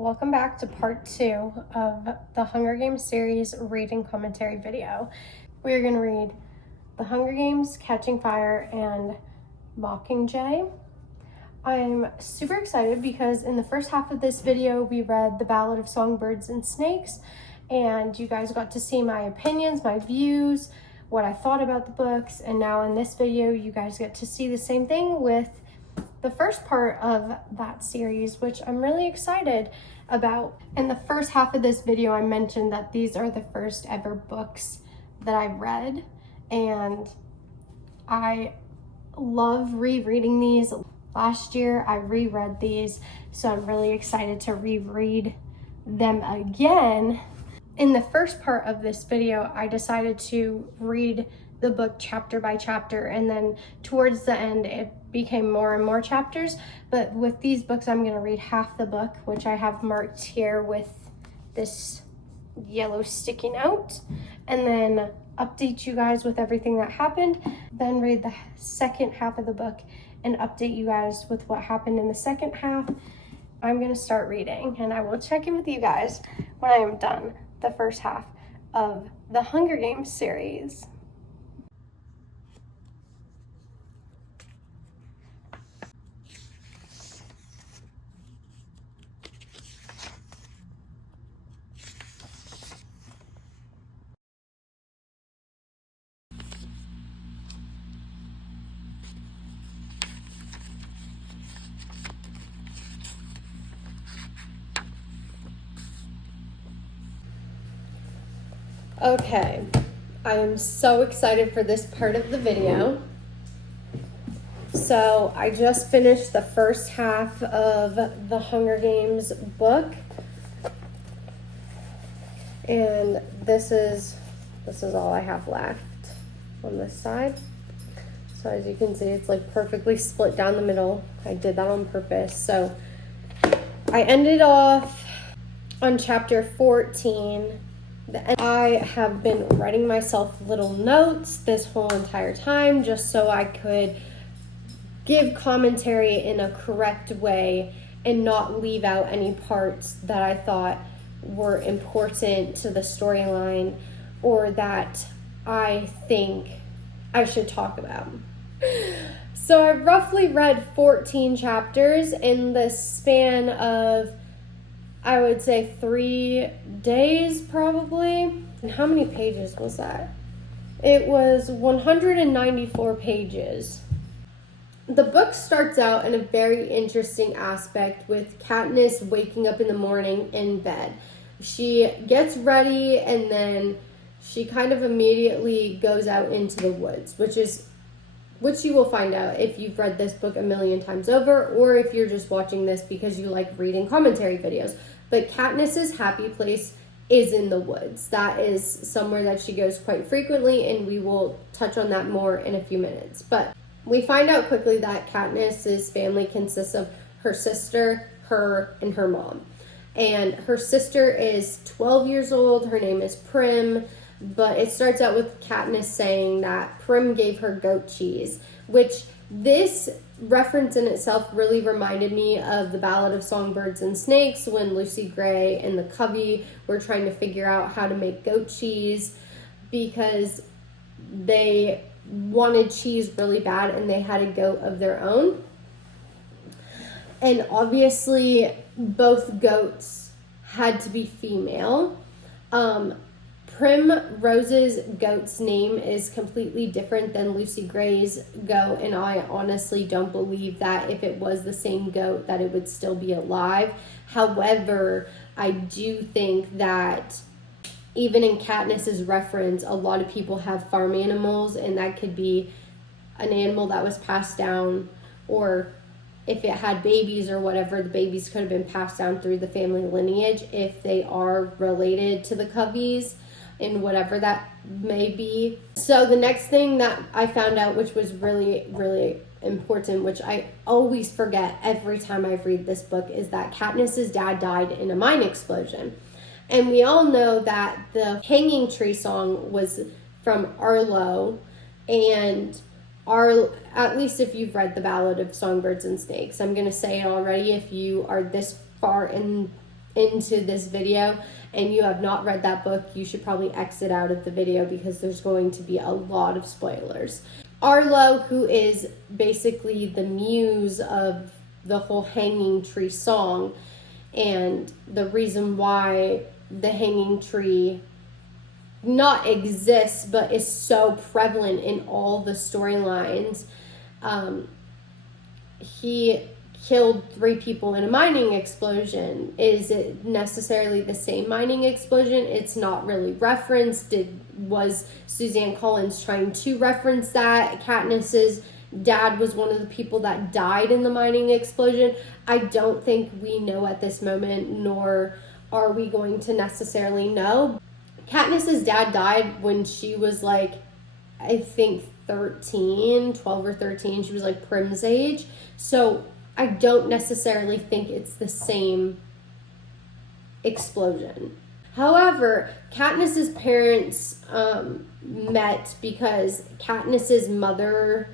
Welcome back to part 2 of the Hunger Games series reading commentary video. We're going to read The Hunger Games, Catching Fire, and Mockingjay. I'm super excited because in the first half of this video we read The Ballad of Songbirds and Snakes, and you guys got to see my opinions, my views, what I thought about the books, and now in this video you guys get to see the same thing with the first part of that series, which I'm really excited about. In the first half of this video, I mentioned that these are the first ever books that I read, and I love rereading these. Last year, I reread these, so I'm really excited to reread them again. In the first part of this video, I decided to read the book chapter by chapter, and then towards the end, it became more and more chapters. But with these books, I'm going to read half the book, which I have marked here with this yellow sticky note, and then update you guys with everything that happened, then read the second half of the book and update you guys with what happened in the second half. I'm going to start reading, and I will check in with you guys when I am done the first half of the Hunger Games series. Okay, I am so excited for this part of the video. So I just finished the first half of the Hunger Games book, and this is all I have left on this side. So as you can see, it's like perfectly split down the middle. I did that on purpose. So I ended off on chapter 14. I have been writing myself little notes this whole entire time just so I could give commentary in a correct way and not leave out any parts that I thought were important to the storyline or that I think I should talk about. So I roughly read 14 chapters in the span of, I would say, 3 days probably. And how many pages was that? It was 194 pages. The book starts out in a very interesting aspect with Katniss waking up in the morning in bed. She gets ready and then she kind of immediately goes out into the woods, which you will find out if you've read this book a million times over or if you're just watching this because you like reading commentary videos. But Katniss's happy place is in the woods. That is somewhere that she goes quite frequently, and we will touch on that more in a few minutes. But we find out quickly that Katniss's family consists of her sister, her, and her mom. And her sister is 12 years old. Her name is Prim. But it starts out with Katniss saying that Prim gave her goat cheese, which this reference in itself really reminded me of the Ballad of Songbirds and Snakes when Lucy Gray and the Covey were trying to figure out how to make goat cheese because they wanted cheese really bad and they had a goat of their own. And obviously both goats had to be female. Prim Rose's goat's name is completely different than Lucy Gray's goat, and I honestly don't believe that if it was the same goat that it would still be alive. However, I do think that even in Katniss's reference, a lot of people have farm animals, and that could be an animal that was passed down, or if it had babies or whatever, the babies could have been passed down through the family lineage if they are related to the Coveys, and whatever that may be. So the next thing that I found out, which was really, really important, which I always forget every time I read this book, is that Katniss's dad died in a mine explosion. And we all know that the Hanging Tree song was from Arlo, and at least if you've read The Ballad of Songbirds and Snakes. I'm going to say it already, if you are this far in into this video and you have not read that book, you should probably exit out of the video because there's going to be a lot of spoilers. Arlo, who is basically the muse of the whole hanging tree song, and the reason why the hanging tree not exists but is so prevalent in all the storylines. He killed 3 people in a mining explosion. Is it necessarily the same mining explosion? It's not really referenced. Was Suzanne Collins trying to reference that? Katniss's dad was one of the people that died in the mining explosion. I don't think we know at this moment, nor are we going to necessarily know. Katniss's dad died when she was like, I think 12 or 13. She was like Prim's age. So I don't necessarily think it's the same explosion. However, Katniss's parents met because Katniss's mother's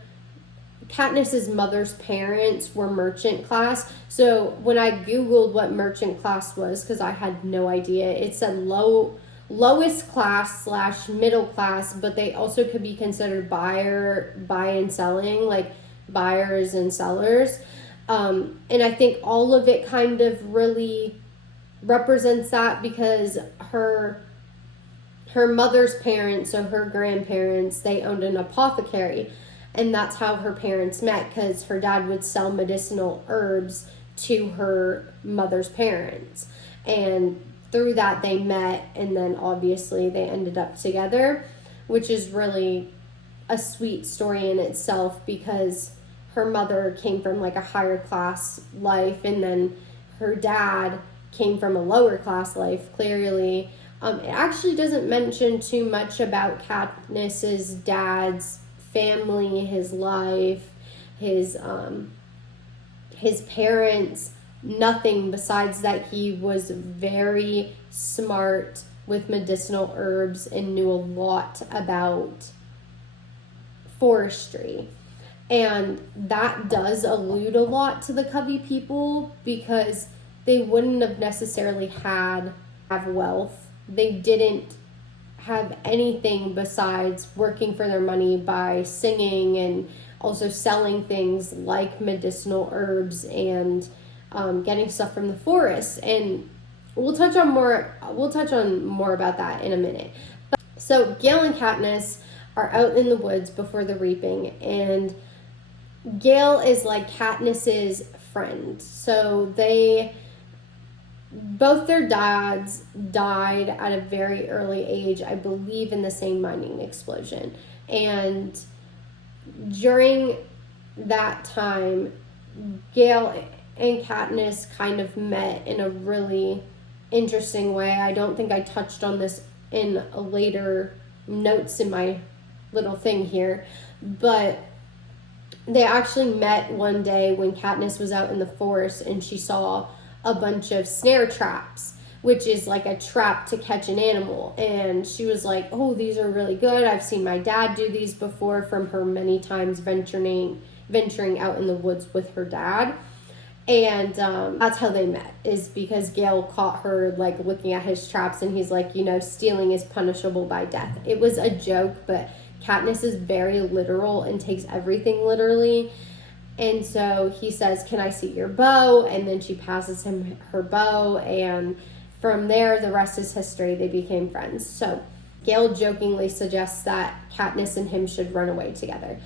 parents were merchant class. So when I Googled what merchant class was, because I had no idea, it said lowest class / middle class, but they also could be considered buy and selling, like buyers and sellers. And I think all of it kind of really represents that, because her mother's parents, so her grandparents, they owned an apothecary, and that's how her parents met, because her dad would sell medicinal herbs to her mother's parents, and through that they met, and then obviously they ended up together, which is really a sweet story in itself, because her mother came from like a higher class life, and then her dad came from a lower class life, clearly. It actually doesn't mention too much about Katniss's dad's family, his life, his parents, nothing besides that he was very smart with medicinal herbs and knew a lot about forestry. And that does allude a lot to the Covey people, because they wouldn't have necessarily have wealth. They didn't have anything besides working for their money by singing and also selling things like medicinal herbs and getting stuff from the forest. And we'll touch on more about that in a minute. So Gale and Katniss are out in the woods before the reaping, and Gale is like Katniss's friend. So both their dads died at a very early age, I believe in the same mining explosion. And during that time, Gale and Katniss kind of met in a really interesting way. I don't think I touched on this in a later notes in my little thing here, but they actually met one day when Katniss was out in the forest, and she saw a bunch of snare traps, which is like a trap to catch an animal. And she was like, oh, these are really good. I've seen my dad do these before, from her many times venturing out in the woods with her dad. And that's how they met, is because Gale caught her like looking at his traps, and he's like, stealing is punishable by death. It was a joke, but Katniss is very literal and takes everything literally. And so he says, can I see your bow? And then she passes him her bow, and from there, the rest is history. They became friends. So Gale jokingly suggests that Katniss and him should run away together.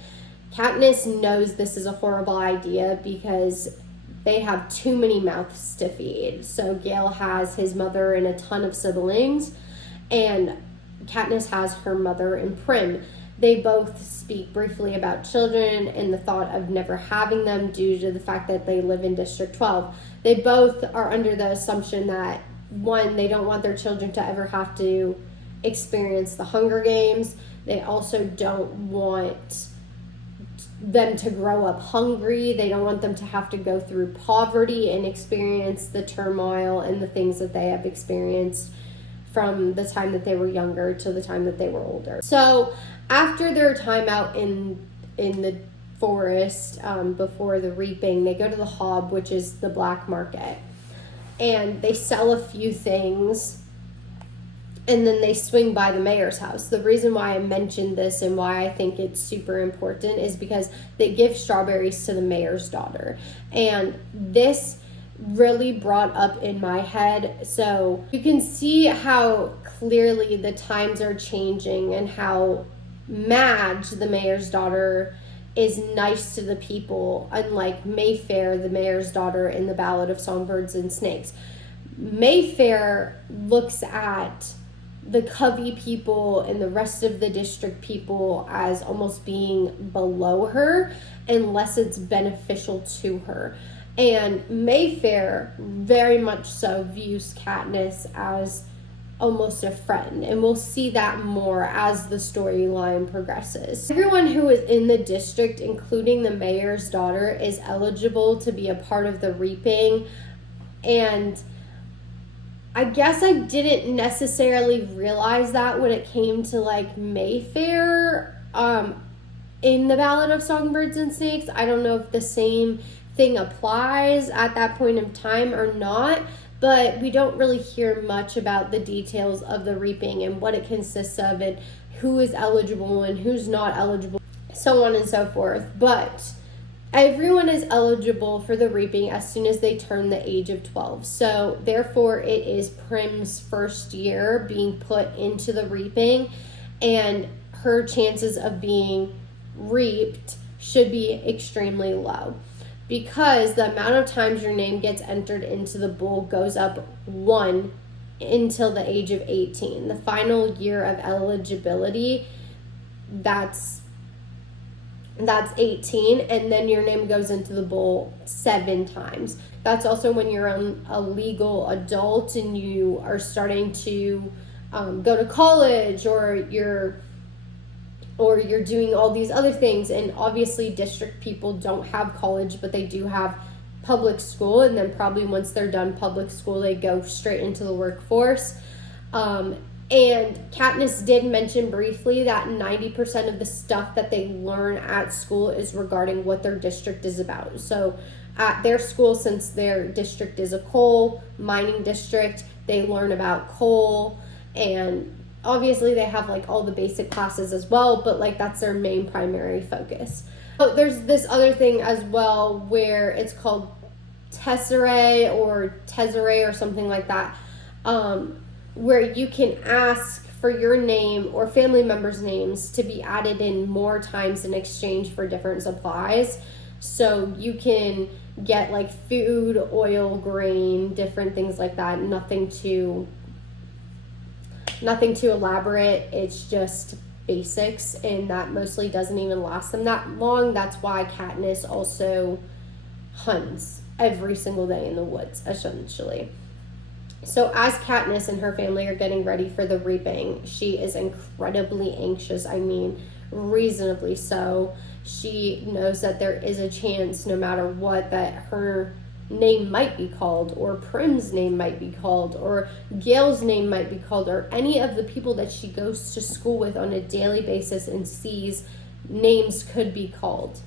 Katniss knows this is a horrible idea because they have too many mouths to feed. So Gale has his mother and a ton of siblings, and Katniss has her mother and Prim. They both speak briefly about children and the thought of never having them due to the fact that they live in District 12. They both are under the assumption that, one, they don't want their children to ever have to experience the Hunger Games. They also don't want them to grow up hungry. They don't want them to have to go through poverty and experience the turmoil and the things that they have experienced from the time that they were younger to the time that they were older. So after their time out in the forest, before the reaping, they go to the Hob, which is the black market. and they sell a few things, and then they swing by the mayor's house. The reason why I mentioned this and why I think it's super important is because they give strawberries to the mayor's daughter. And this really brought up in my head. So you can see how clearly the times are changing and how Madge, the mayor's daughter, is nice to the people, unlike Mayfair, the mayor's daughter in the Ballad of Songbirds and Snakes. Mayfair looks at the Covey people and the rest of the district people as almost being below her unless it's beneficial to her. And Mayfair very much so views Katniss as almost a friend, and we'll see that more as the storyline progresses. Everyone who is in the district, including the mayor's daughter, is eligible to be a part of the reaping, and I guess I didn't necessarily realize that when it came to like Mayfair in the Ballad of Songbirds and Snakes. I don't know if the same thing applies at that point in time or not, but we don't really hear much about the details of the reaping and what it consists of and who is eligible and who's not eligible, so on and so forth. But everyone is eligible for the reaping as soon as they turn the age of 12. So therefore it is Prim's first year being put into the reaping, and her chances of being reaped should be extremely low, because the amount of times your name gets entered into the bowl goes up 1 until the age of 18. The final year of eligibility, that's 18, and then your name goes into the bowl 7 times. That's also when you're a legal adult and you are starting to go to college, or you're doing all these other things. And obviously district people don't have college, but they do have public school, and then probably once they're done public school they go straight into the workforce. And Katniss did mention briefly that 90% of the stuff that they learn at school is regarding what their district is about. So at their school, since their district is a coal mining district, they learn about coal, and obviously they have like all the basic classes as well, but like that's their main primary focus. So there's this other thing as well where it's called tesserae or something like that, where you can ask for your name or family members' names to be added in more times in exchange for different supplies. So you can get like food, oil, grain, different things like that. Nothing too elaborate. It's just basics, and that mostly doesn't even last them that long. That's why Katniss also hunts every single day in the woods, essentially. So as Katniss and her family are getting ready for the reaping, she is incredibly anxious. I mean, reasonably so. She knows that there is a chance, no matter what, that her name might be called, or Prim's name might be called, or Gail's name might be called, or any of the people that she goes to school with on a daily basis and sees names could be called.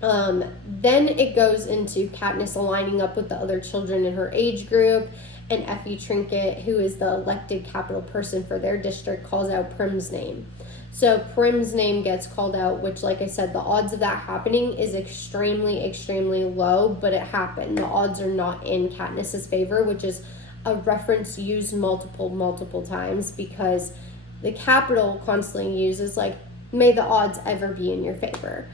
Then it goes into Katniss aligning up with the other children in her age group, and Effie Trinket, who is the elected capital person for their district, calls out Prim's name. So Prim's name gets called out, which, like I said, the odds of that happening is extremely, extremely low, but it happened. The odds are not in Katniss's favor, which is a reference used multiple times, because the capital constantly uses, like, may the odds ever be in your favor.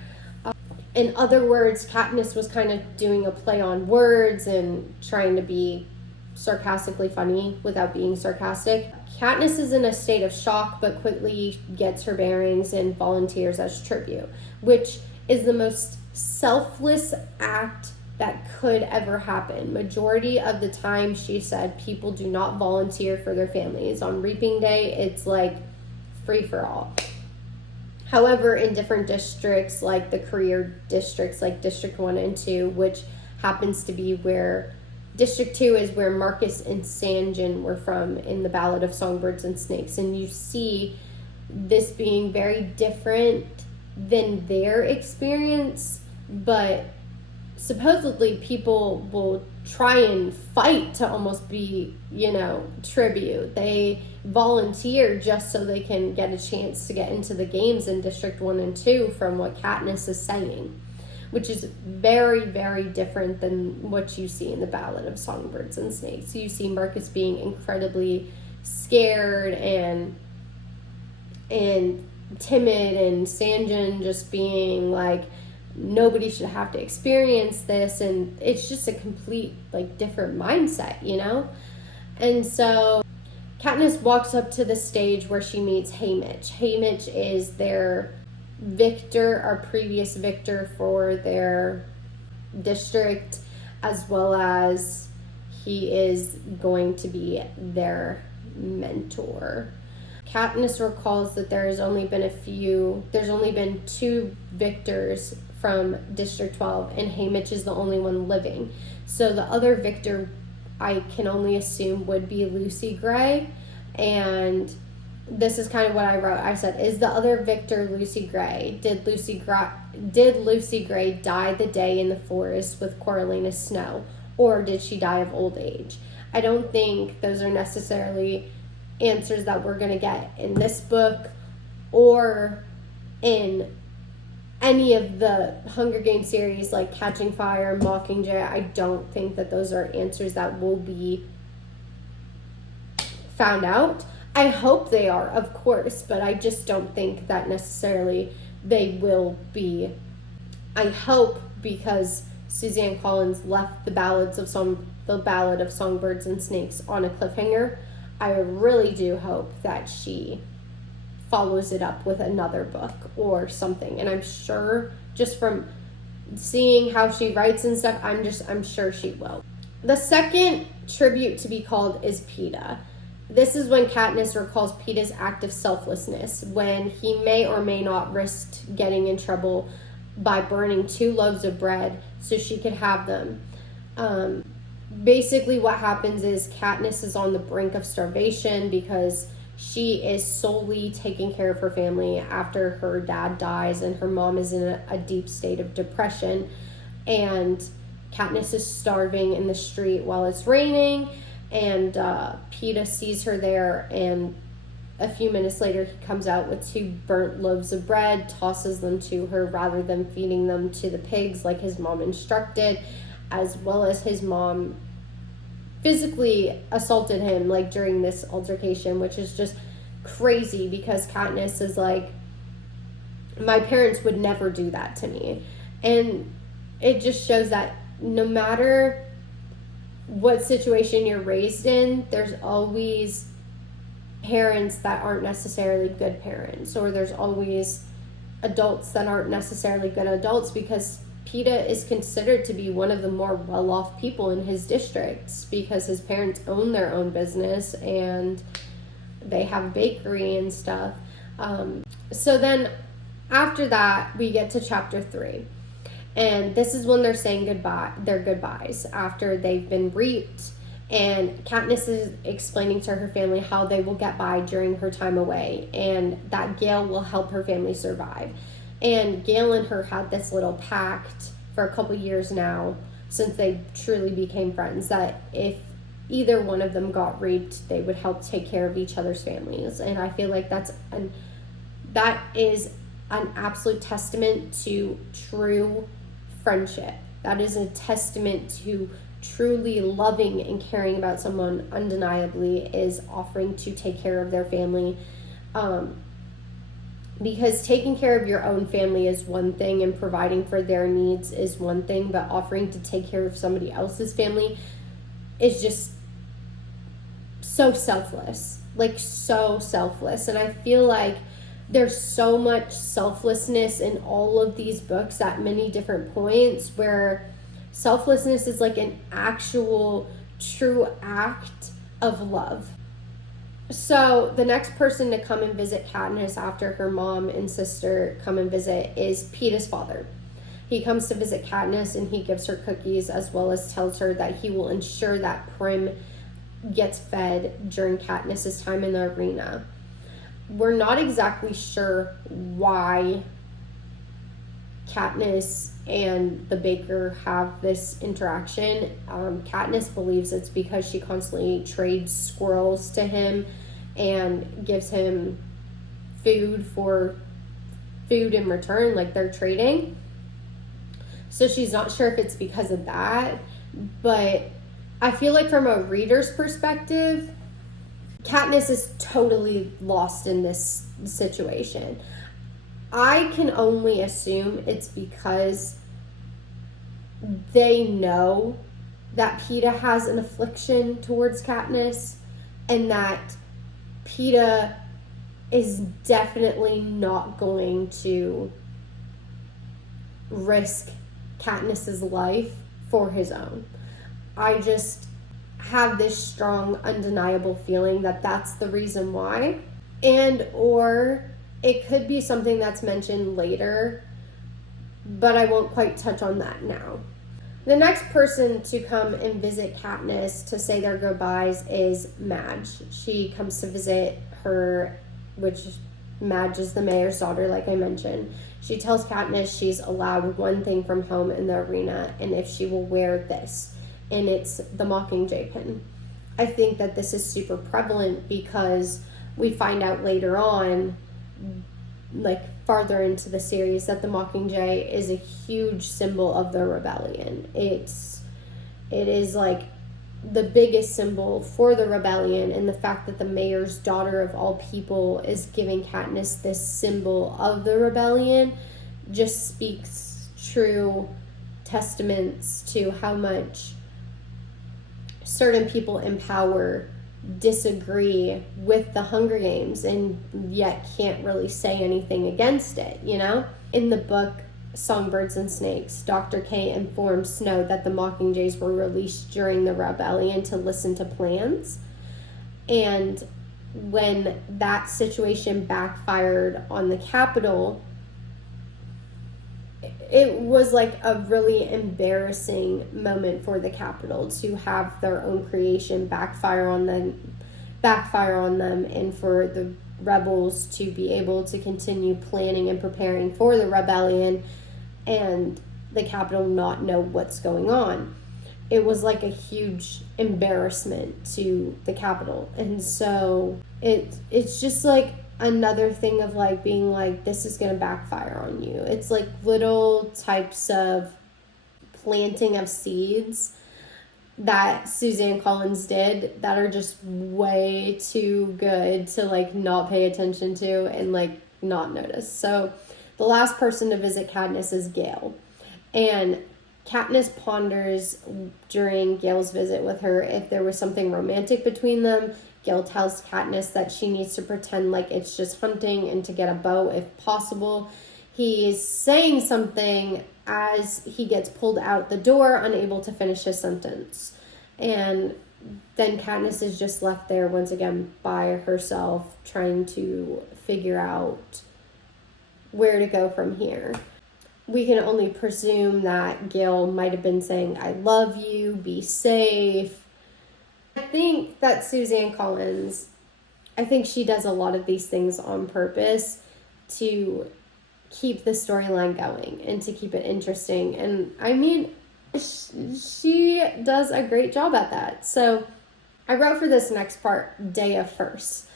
In other words, Katniss was kind of doing a play on words and trying to be sarcastically funny without being sarcastic. Katniss is in a state of shock, but quickly gets her bearings and volunteers as tribute, which is the most selfless act that could ever happen. Majority of the time, she said, people do not volunteer for their families. On reaping day, it's like free for all. However, in different districts, like the career districts, like District 1 and 2, which happens to be where District 2 is where Marcus and Sanjin were from in the Ballad of Songbirds and Snakes, and you see this being very different than their experience, but supposedly people will try and fight to almost be, tribute. They volunteer just so they can get a chance to get into the games in District 1 and 2, from what Katniss is saying, which is very, very different than what you see in the Ballad of Songbirds and Snakes. You see Marcus being incredibly scared and timid, and Sanjin just being like, nobody should have to experience this, and it's just a complete different mindset, And so Katniss walks up to the stage where she meets Haymitch. Haymitch is their victor, our previous victor for their district, as well as he is going to be their mentor. Katniss recalls that there's only been 2 victors from District 12, and Haymitch is the only one living. So the other victor, I can only assume, would be Lucy Gray. And this is kind of what I wrote. I said, is the other victor Lucy Gray? Did Lucy Gray die the day in the forest with Coriolanus Snow? Or did she die of old age? I don't think those are necessarily answers that we're going to get in this book or in any of the Hunger Games series like Catching Fire, Mockingjay. I don't think that those are answers that will be found out. I hope they are, of course, but I just don't think that necessarily they will be. I hope, because Suzanne Collins left the Ballad of Songbirds and Snakes on a cliffhanger, I really do hope that she follows it up with another book or something. And I'm sure, just from seeing how she writes and stuff, I'm sure she will. The second tribute to be called is Peeta. This is when Katniss recalls Peeta's act of selflessness, when he may or may not risk getting in trouble by burning 2 loaves of bread so she could have them. Basically what happens is Katniss is on the brink of starvation because she is solely taking care of her family after her dad dies, and her mom is in a deep state of depression, and Katniss is starving in the street while it's raining, and Peeta sees her there, and a few minutes later he comes out with 2 burnt loaves of bread, tosses them to her rather than feeding them to the pigs like his mom instructed, as well as his mom physically assaulted him during this altercation, which is just crazy because Katniss is like, my parents would never do that to me. And it just shows that no matter what situation you're raised in, there's always parents that aren't necessarily good parents, or there's always adults that aren't necessarily good adults, because Peeta is considered to be one of the more well-off people in his districts because his parents own their own business and they have a bakery and stuff. So then after that, we get to chapter 3. And this is when they're saying their goodbyes after they've been reaped. And Katniss is explaining to her family how they will get by during her time away, and that Gale will help her family survive. And Gale and her had this little pact for a couple years now, since they truly became friends, that if either one of them got raped, they would help take care of each other's families. And I feel like that is an absolute testament to true friendship. That is a testament to truly loving and caring about someone. Undeniably is offering to take care of their family. Because taking care of your own family is one thing and providing for their needs is one thing, but offering to take care of somebody else's family is just so selfless. So selfless. And I feel like there's so much selflessness in all of these books at many different points, where selflessness is an actual true act of love. So the next person to come and visit Katniss after her mom and sister come and visit is Peeta's father. He comes to visit Katniss and he gives her cookies, as well as tells her that he will ensure that Prim gets fed during Katniss's time in the arena. We're not exactly sure why Katniss and the baker have this interaction. Katniss believes it's because she constantly trades squirrels to him and gives him food in return, like they're trading. So she's not sure if it's because of that, but I feel like from a reader's perspective, Katniss is totally lost in this situation. I can only assume it's because they know that Peeta has an affliction towards Katniss, and that Peeta is definitely not going to risk Katniss's life for his own. I just have this strong, undeniable feeling that that's the reason why. And or it could be something that's mentioned later, but I won't quite touch on that now. The next person to come and visit Katniss to say their goodbyes is Madge. She comes to visit her, which Madge is the mayor's daughter, like I mentioned. She tells Katniss she's allowed one thing from home in the arena, and if she will wear this, and it's the Mockingjay pin. I think that this is super prevalent because we find out later on, like farther into the series, that the Mockingjay is a huge symbol of the rebellion. It is like the biggest symbol for the rebellion, and the fact that the mayor's daughter of all people is giving Katniss this symbol of the rebellion just speaks true testaments to how much certain people in power disagree with the Hunger Games and yet can't really say anything against it, you know? In the book Songbirds and Snakes, Dr. K informs Snow that the Mockingjays were released during the rebellion to listen to plans. And when that situation backfired on the Capitol, it was like a really embarrassing moment for the Capitol to have their own creation backfire on them, and for the rebels to be able to continue planning and preparing for the rebellion and the Capitol not know what's going on. It was like a huge embarrassment to the Capitol. And so it's just like another thing of like being like, this is going to backfire on you. It's like little types of planting of seeds that Suzanne Collins did that are just way too good to like not pay attention to and like not notice. So the last person to visit Katniss is Gale, and Katniss ponders during Gale's visit with her if there was something romantic between them. Gale tells Katniss that she needs to pretend like it's just hunting and to get a bow if possible. He's saying something as he gets pulled out the door, unable to finish his sentence. And then Katniss is just left there once again by herself, trying to figure out where to go from here. We can only presume that Gale might have been saying, I love you, be safe. I think that Suzanne Collins, I think she does a lot of these things on purpose to keep the storyline going and to keep it interesting. And I mean, she does a great job at that. So I wrote for this next part, day of first.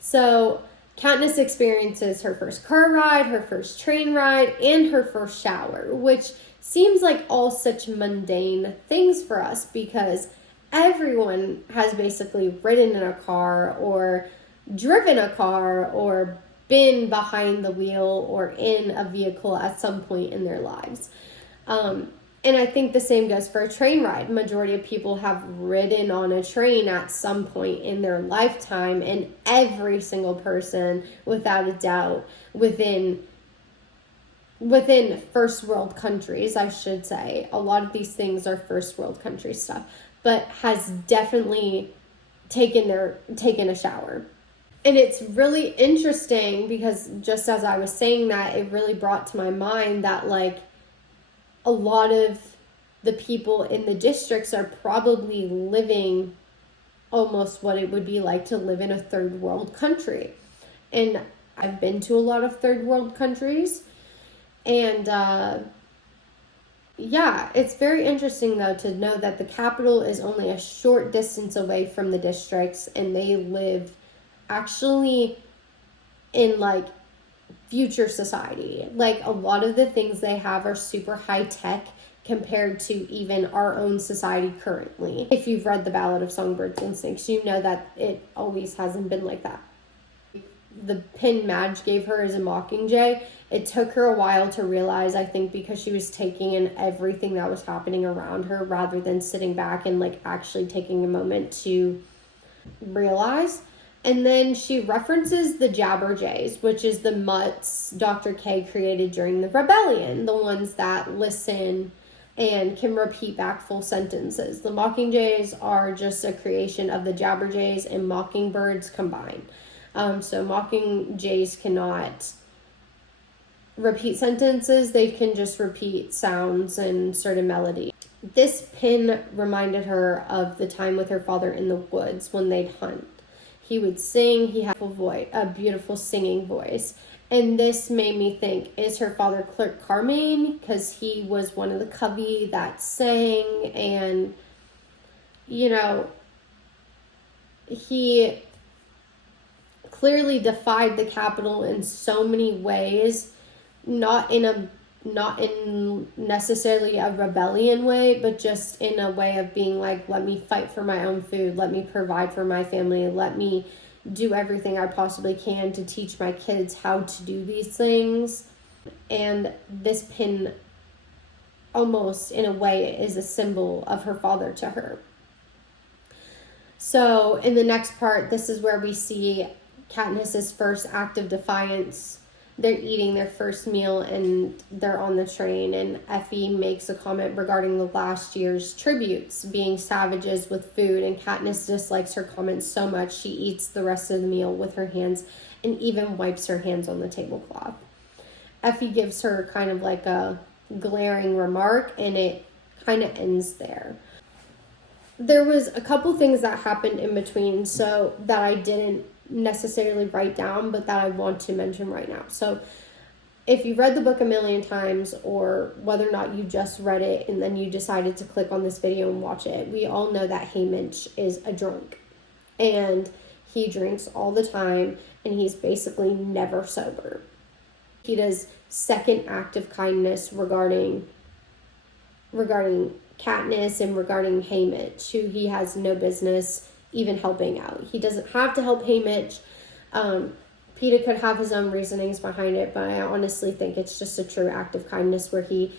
So Katniss experiences her first car ride, her first train ride, and her first shower, which seems like all such mundane things for us because everyone has basically ridden in a car or driven a car or been behind the wheel or in a vehicle at some point in their lives. And I think the same goes for a train ride. Majority of people have ridden on a train at some point in their lifetime, and every single person, without a doubt, within first world countries, I should say, a lot of these things are first world country stuff, but has definitely taken a shower. And it's really interesting because just as I was saying that, it really brought to my mind that like a lot of the people in the districts are probably living almost what it would be like to live in a third world country. And I've been to a lot of third world countries, And yeah, it's very interesting though to know that the capital is only a short distance away from the districts, and they live actually in like future society. Like a lot of the things they have are super high tech compared to even our own society currently. If you've read The Ballad of Songbirds and Snakes, you know that it always hasn't been like that. The pin Madge gave her as a mockingjay, it took her a while to realize, I think because she was taking in everything that was happening around her rather than sitting back and like actually taking a moment to realize. And then she references the Jabberjays, which is the mutts Dr. K created during the rebellion, the ones that listen and can repeat back full sentences. The Mockingjays are just a creation of the Jabberjays and mockingbirds combined. So mockingjays cannot repeat sentences, they can just repeat sounds and certain melody. This pin reminded her of the time with her father in the woods when they'd hunt. He would sing, he had a beautiful singing voice. And this made me think, is her father Clerk Carmaine? Because he was one of the covey that sang, and, you know, he clearly defied the capital in so many ways, not in necessarily a rebellion way, but just in a way of being like, let me fight for my own food, let me provide for my family, let me do everything I possibly can to teach my kids how to do these things. And this pin almost in a way is a symbol of her father to her. So in the next part, this is where we see Katniss's first act of defiance. They're eating their first meal and they're on the train, and Effie makes a comment regarding the last year's tributes being savages with food, and Katniss dislikes her comments so much she eats the rest of the meal with her hands and even wipes her hands on the tablecloth. Effie gives her kind of like a glaring remark, and it kind of ends there. There was a couple things that happened in between, so that I didn't necessarily write down, but that I want to mention right now. So if you've read the book a million times, or whether or not you just read it and then you decided to click on this video and watch it, we all know that Haymitch is a drunk, and he drinks all the time, and he's basically never sober. Peeta's second act of kindness regarding Katniss and regarding Haymitch, who he has no business even helping out. He doesn't have to help Haymitch. Peeta could have his own reasonings behind it, but I honestly think it's just a true act of kindness where he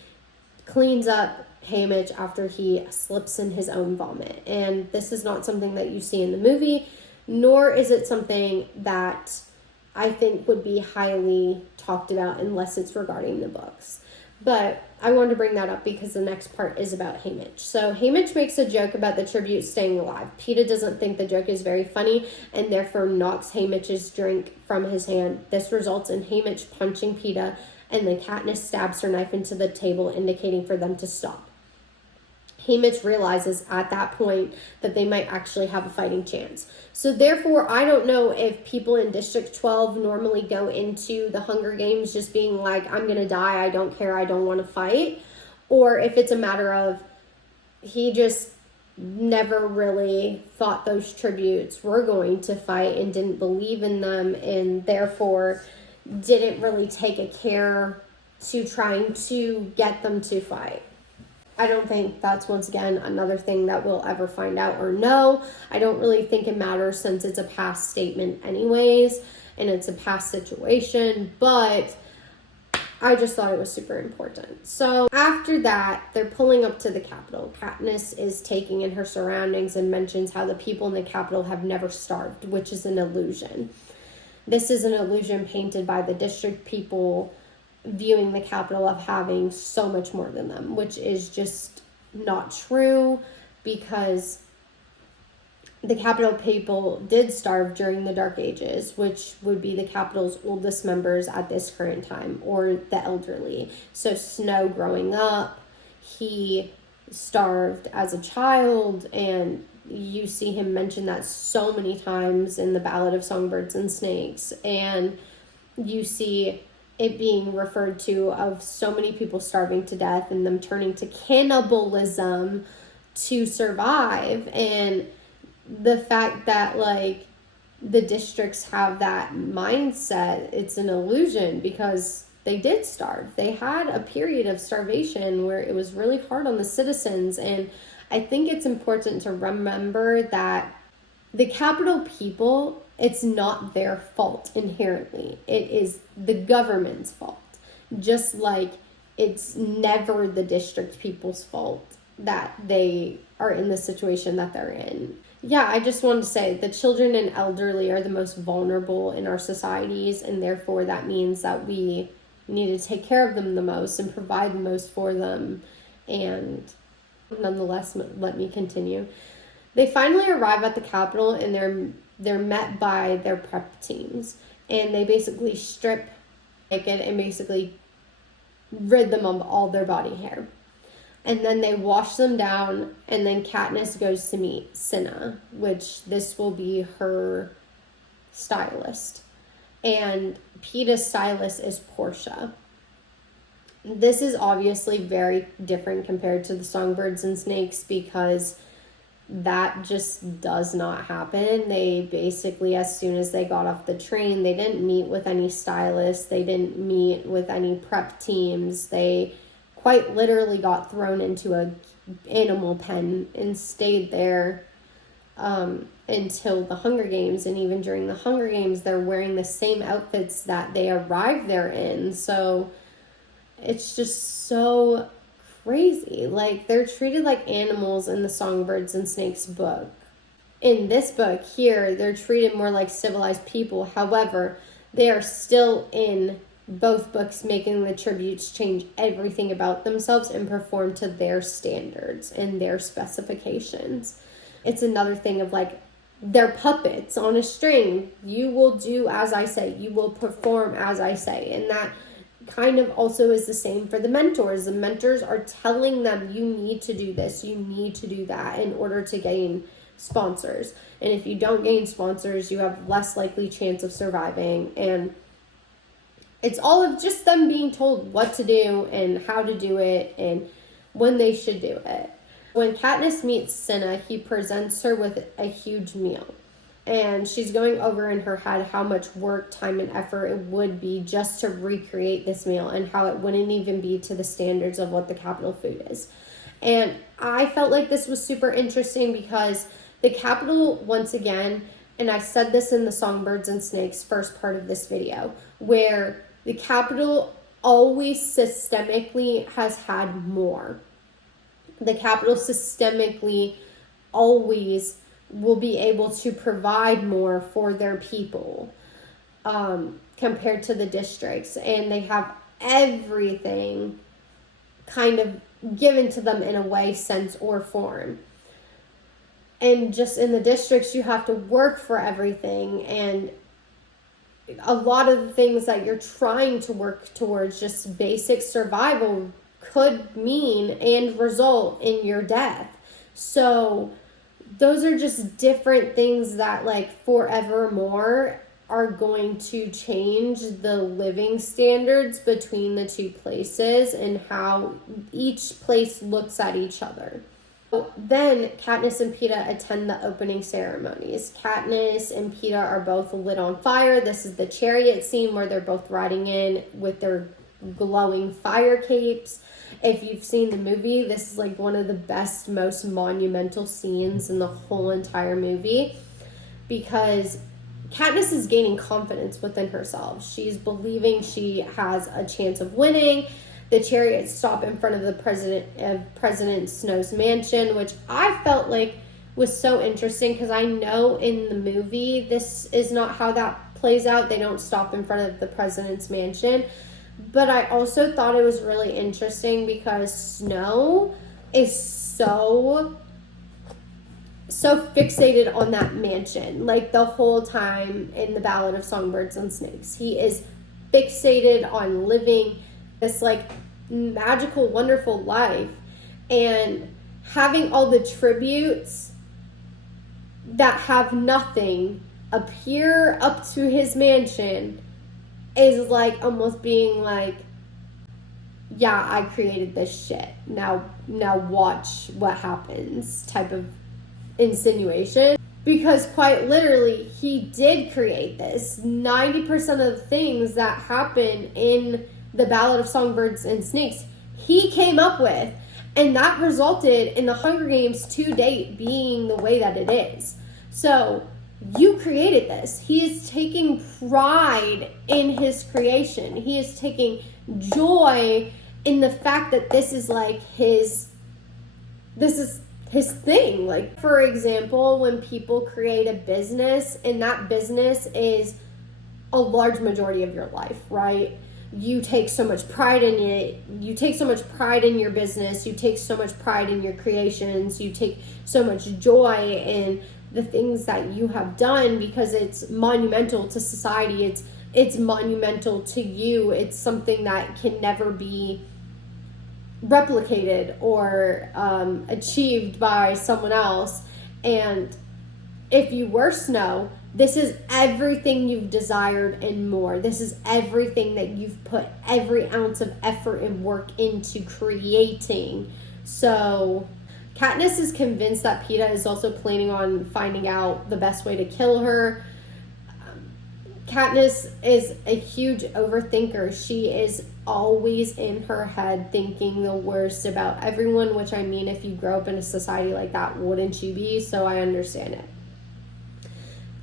cleans up Haymitch after he slips in his own vomit. And this is not something that you see in the movie, nor is it something that I think would be highly talked about unless it's regarding the books. But I wanted to bring that up because the next part is about Haymitch. So Haymitch makes a joke about the tribute staying alive. Peeta doesn't think the joke is very funny and therefore knocks Haymitch's drink from his hand. This results in Haymitch punching Peeta, and then Katniss stabs her knife into the table, indicating for them to stop. Haymitch realizes at that point that they might actually have a fighting chance. So therefore, I don't know if people in District 12 normally go into the Hunger Games just being like, I'm going to die, I don't care, I don't want to fight. Or if it's a matter of he just never really thought those tributes were going to fight and didn't believe in them, and therefore didn't really take a care to trying to get them to fight. I don't think that's, once again, another thing that we'll ever find out or know. I don't really think it matters since it's a past statement anyways, and it's a past situation, but I just thought it was super important. So after that, they're pulling up to the Capitol. Katniss is taking in her surroundings and mentions how the people in the Capitol have never starved, which is an illusion. This is an illusion painted by the district people, viewing the Capitol of having so much more than them, which is just not true, because the Capitol people did starve during the Dark Ages, which would be the Capitol's oldest members at this current time, or the elderly. So Snow growing up, he starved as a child, and you see him mention that so many times in the Ballad of Songbirds and Snakes. And you see it being referred to of so many people starving to death and them turning to cannibalism to survive, and the fact that like the districts have that mindset, it's an illusion because they did starve. They had a period of starvation where it was really hard on the citizens, and I think it's important to remember that the capital people, it's not their fault inherently. It is the government's fault. Just like it's never the district people's fault that they are in the situation that they're in. Yeah, I just wanted to say the children and elderly are the most vulnerable in our societies, and therefore that means that we need to take care of them the most and provide the most for them. And nonetheless, let me continue. They finally arrive at the Capitol, and they're met by their prep teams, and they basically strip naked and basically rid them of all their body hair. And then they wash them down, and then Katniss goes to meet Cinna, which this will be her stylist. And Peeta's stylist is Portia. This is obviously very different compared to the Songbirds and Snakes because that just does not happen. They basically, as soon as they got off the train, they didn't meet with any stylists. They didn't meet with any prep teams. They quite literally got thrown into a animal pen and stayed there until the Hunger Games. And even during the Hunger Games, they're wearing the same outfits that they arrived there in. So it's just so crazy. Like, they're treated like animals in the Songbirds and Snakes book. In this book here, they're treated more like civilized people. However, they are still in both books making the tributes change everything about themselves and perform to their standards and their specifications. It's another thing of like, they're puppets on a string. You will do as I say. You will perform as I say. And that kind of also is the same for the mentors. The mentors are telling them, you need to do this, you need to do that in order to gain sponsors. And if you don't gain sponsors, you have less likely chance of surviving. And it's all of just them being told what to do and how to do it and when they should do it. When Katniss meets Cinna, he presents her with a huge meal. And she's going over in her head how much work, time, and effort it would be just to recreate this meal and how it wouldn't even be to the standards of what the capital food is. And I felt like this was super interesting because the capital, once again, and I said this in the Songbirds and Snakes first part of this video, where the capital always systemically has had more. The capital systemically always will be able to provide more for their people compared to the districts. And they have everything kind of given to them in a way, sense, or form. And just in the districts, you have to work for everything. And a lot of the things that you're trying to work towards, just basic survival, could mean and result in your death. So those are just different things that, like, forevermore are going to change the living standards between the two places and how each place looks at each other. Then Katniss and Peeta attend the opening ceremonies. Katniss and Peeta are both lit on fire. This is the chariot scene where they're both riding in with their glowing fire capes. If you've seen the movie, this is like one of the best, most monumental scenes in the whole entire movie because Katniss is gaining confidence within herself. She's believing she has a chance of winning. The chariots stop in front of the President Snow's mansion, which I felt like was so interesting because I know in the movie this is not how that plays out. They don't stop in front of the president's mansion. But I also thought it was really interesting because Snow is so fixated on that mansion. Like the whole time in the Ballad of Songbirds and Snakes. He is fixated on living this like magical, wonderful life and having all the tributes that have nothing appear up to his mansion is like almost being like, yeah, I created this shit. Now watch what happens type of insinuation. Because quite literally, he did create this. 90% of the things that happen in the Ballad of Songbirds and Snakes, he came up with. And that resulted in the Hunger Games to date being the way that it is. So, you created this. He is taking pride in his creation. He is taking joy in the fact that this is like his thing. Like, for example, when people create a business and that business is a large majority of your life, right? You take so much pride in it. You take so much pride in your business. You take so much pride in your creations. You take so much joy in the things that you have done because it's monumental to society. It's monumental to you. It's something that can never be replicated or achieved by someone else. And if you were Snow, this is everything you've desired and more. This is everything that you've put every ounce of effort and work into creating. So Katniss is convinced that Peeta is also planning on finding out the best way to kill her. Katniss is a huge overthinker. She is always in her head thinking the worst about everyone, which I mean, if you grow up in a society like that, wouldn't you be? So I understand it.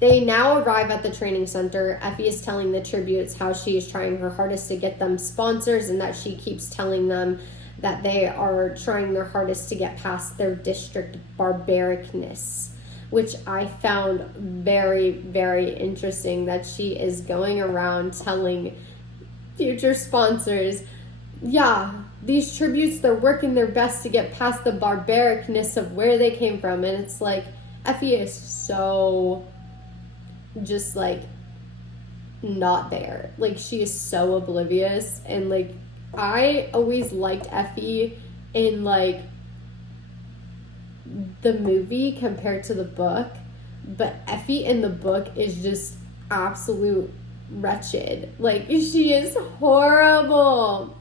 They now arrive at the training center. Effie is telling the tributes how she is trying her hardest to get them sponsors and that she keeps telling them that they are trying their hardest to get past their district barbaricness, which I found very, very interesting, that she is going around telling future sponsors, yeah, these tributes, they're working their best to get past the barbaricness of where they came from. And it's like, Effie is so just like not there. Like, she is so oblivious. And like, I always liked Effie in like the movie compared to the book, but Effie in the book is just absolute wretched. Like, she is horrible.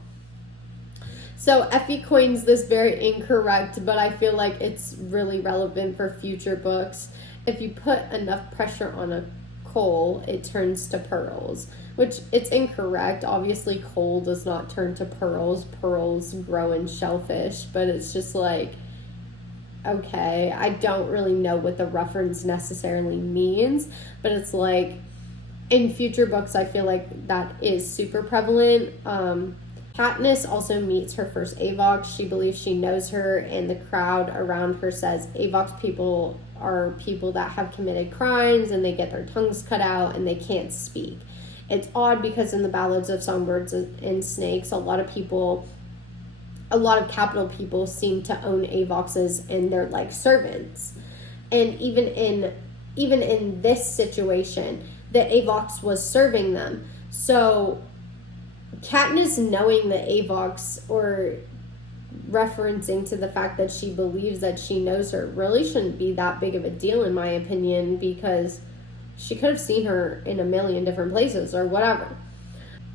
So Effie coins this very incorrect, but I feel like it's really relevant for future books. If you put enough pressure on a coal, it turns to pearls, which it's incorrect. Obviously, coal does not turn to pearls. Pearls grow in shellfish, but it's just like, okay, I don't really know what the reference necessarily means, but it's like, in future books, I feel like that is super prevalent. Katniss also meets her first Avox. She believes she knows her, and the crowd around her says Avox people are people that have committed crimes and they get their tongues cut out and they can't speak. It's odd because in the Ballads of Songbirds and Snakes, a lot of capital people seem to own Avoxes and they're like servants. And even in this situation, the Avox was serving them. So Katniss knowing the Avox, or referencing to the fact that she believes that she knows her, really shouldn't be that big of a deal in my opinion, because she could have seen her in a million different places or whatever.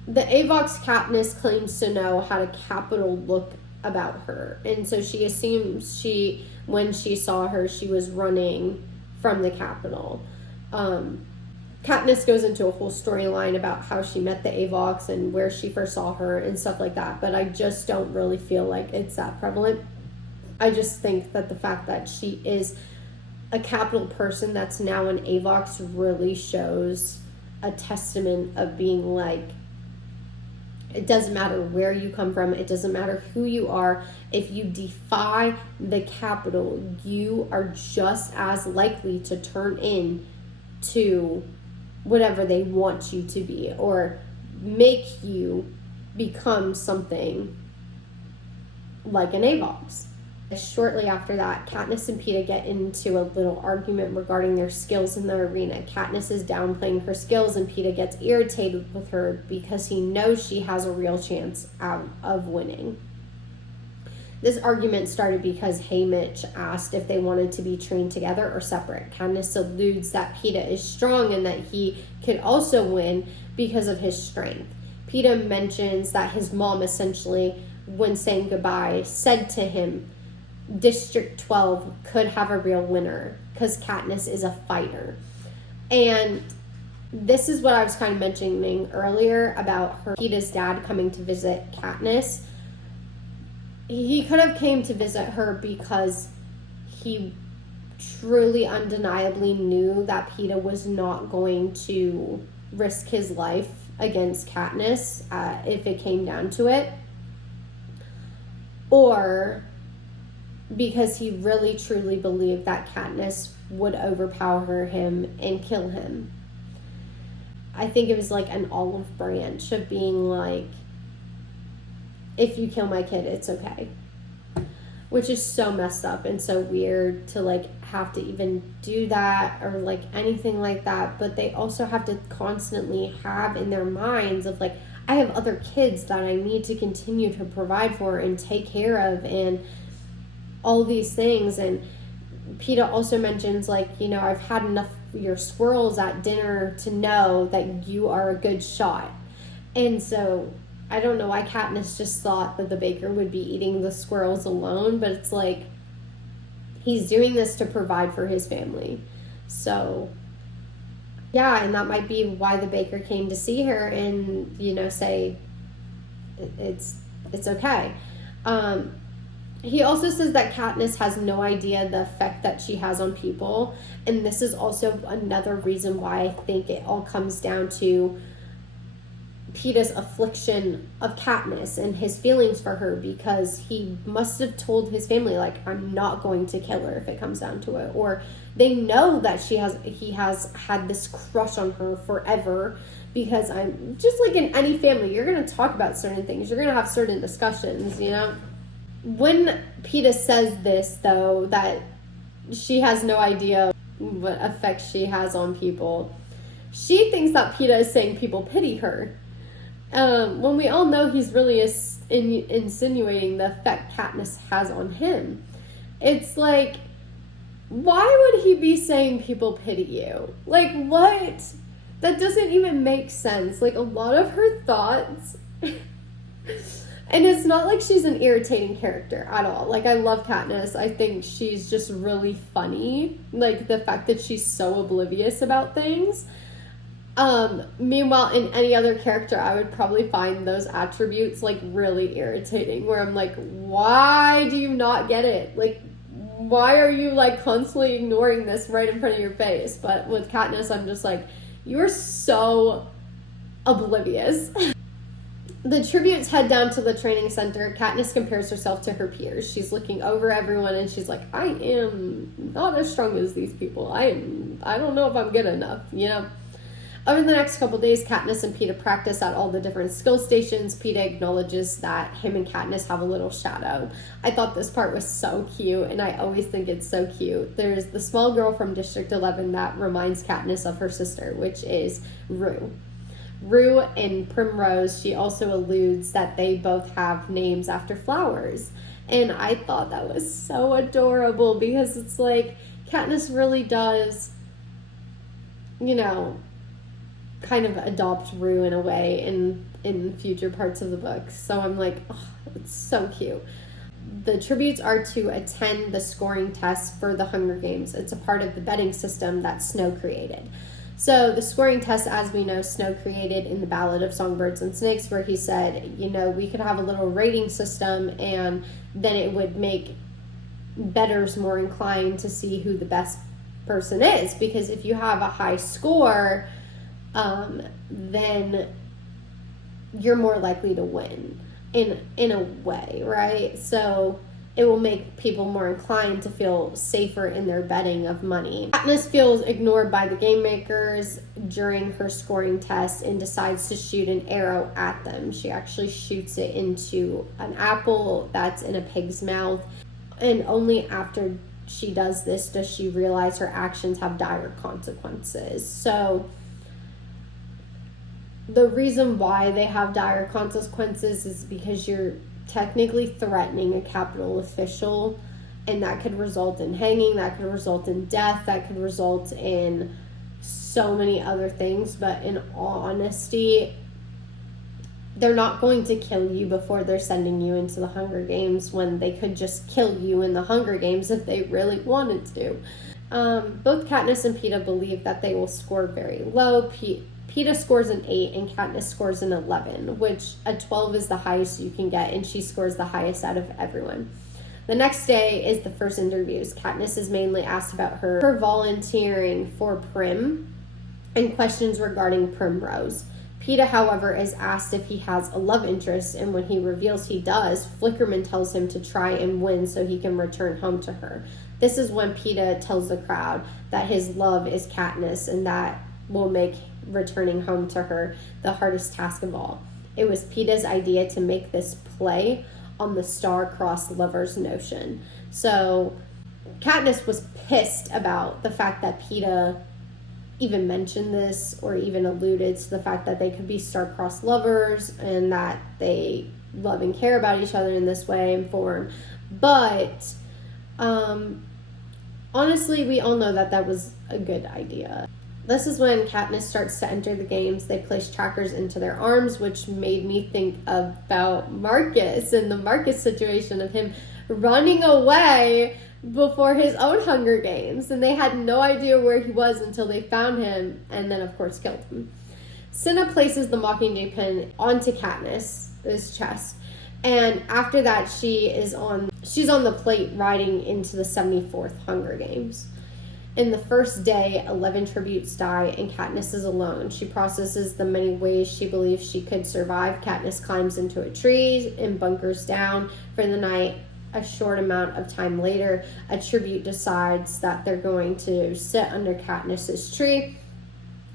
The Avox Katniss claims to know had a capital look about her, and so she assumes when she saw her, she was running from the Capitol. Katniss goes into a whole storyline about how she met the Avox and where she first saw her and stuff like that, but I just don't really feel like it's that prevalent. I just think that the fact that she is a capital person that's now an Avox really shows a testament of being like, it doesn't matter where you come from, it doesn't matter who you are, if you defy the Capitol, you are just as likely to turn in to whatever they want you to be, or make you become something like an Avox. Shortly after that, Katniss and Peeta get into a little argument regarding their skills in the arena. Katniss is downplaying her skills, and Peeta gets irritated with her because he knows she has a real chance of winning. This argument started because Haymitch asked if they wanted to be trained together or separate. Katniss alludes that Peeta is strong and that he could also win because of his strength. Peeta mentions that his mom essentially, when saying goodbye, said to him, District 12 could have a real winner because Katniss is a fighter. And this is what I was kind of mentioning earlier about Peeta's dad coming to visit Katniss. He could have came to visit her because he truly undeniably knew that Peeta was not going to risk his life against Katniss if it came down to it. Or because he really truly believed that Katniss would overpower him and kill him. I think it was like an olive branch of being like, if you kill my kid, it's okay. Which is so messed up and so weird to like have to even do that or like anything like that. But they also have to constantly have in their minds of like, I have other kids that I need to continue to provide for and take care of and all these things. And Peeta also mentions like, you know, I've had enough of your squirrels at dinner to know that you are a good shot. And so I don't know why Katniss just thought that the baker would be eating the squirrels alone, but it's like he's doing this to provide for his family. So yeah, and that might be why the baker came to see her and, you know, say it's okay. He also says that Katniss has no idea the effect that she has on people, and this is also another reason why I think it all comes down to Peeta's affliction of Katniss and his feelings for her, because he must have told his family, like, I'm not going to kill her if it comes down to it. Or they know that he has had this crush on her forever, because I'm just like in any family, you're going to talk about certain things. You're going to have certain discussions, you know? When Peeta says this, though, that she has no idea what effect she has on people, she thinks that Peeta is saying people pity her. When we all know he's really insinuating the effect Katniss has on him. It's like, why would he be saying people pity you? Like, what? That doesn't even make sense. Like, a lot of her thoughts... And it's not like she's an irritating character at all. Like, I love Katniss. I think she's just really funny. Like, the fact that she's so oblivious about things. Meanwhile, in any other character, I would probably find those attributes, like, really irritating. Where I'm like, why do you not get it? Like, why are you, like, constantly ignoring this right in front of your face? But with Katniss, I'm just like, you're so oblivious. The tributes head down to the training center. Katniss compares herself to her peers. She's looking over everyone and she's like, I am not as strong as these people. I don't know if I'm good enough, you know? Over the next couple days, Katniss and Peeta practice at all the different skill stations. Peeta acknowledges that him and Katniss have a little shadow. I thought this part was so cute, and I always think it's so cute. There's the small girl from District 11 that reminds Katniss of her sister, which is Rue. Rue and Primrose, she also alludes that they both have names after flowers. And I thought that was so adorable, because it's like Katniss really does, you know, kind of adopt Rue in a way in future parts of the book. So I'm like, oh, it's so cute. The tributes are to attend the scoring test for the Hunger Games. It's a part of the betting system that Snow created. So the scoring test, as we know, Snow created in the Ballad of Songbirds and Snakes, where he said, you know, we could have a little rating system, and then it would make bettors more inclined to see who the best person is. Because if you have a high score, then you're more likely to win in a way, right? So it will make people more inclined to feel safer in their betting of money. Katniss feels ignored by the game makers during her scoring test and decides to shoot an arrow at them. She actually shoots it into an apple that's in a pig's mouth, and only after she does this does she realize her actions have dire consequences. So the reason why they have dire consequences is because you're technically threatening a capital official, and that could result in hanging, that could result in death, that could result in so many other things. But in all honesty, they're not going to kill you before they're sending you into the Hunger Games, when they could just kill you in the Hunger Games if they really wanted to. Both Katniss and Peeta believe that they will score very low. Peeta scores an 8 and Katniss scores an 11, which a 12 is the highest you can get, and she scores the highest out of everyone. The next day is the first interviews. Katniss is mainly asked about her volunteering for Prim and questions regarding Primrose. Peeta, however, is asked if he has a love interest, and when he reveals he does, Flickerman tells him to try and win so he can return home to her. This is when Peeta tells the crowd that his love is Katniss, and that will make returning home to her the hardest task of all. It was Peeta's idea to make this play on the star-crossed lovers notion. So Katniss was pissed about the fact that Peeta even mentioned this, or even alluded to the fact that they could be star-crossed lovers and that they love and care about each other in this way and form. But honestly, we all know that that was a good idea. This is when Katniss starts to enter the games. They place trackers into their arms, which made me think about Marcus and the Marcus situation of him running away before his own Hunger Games, and they had no idea where he was until they found him, and then of course killed him. Cinna places the Mockingjay pin onto Katniss's chest, and after that she's on the plate riding into the 74th Hunger Games. In the first day, 11 tributes die, and Katniss is alone. She processes the many ways she believes she could survive. Katniss climbs into a tree and bunkers down for the night. A short amount of time later, a tribute decides that they're going to sit under Katniss's tree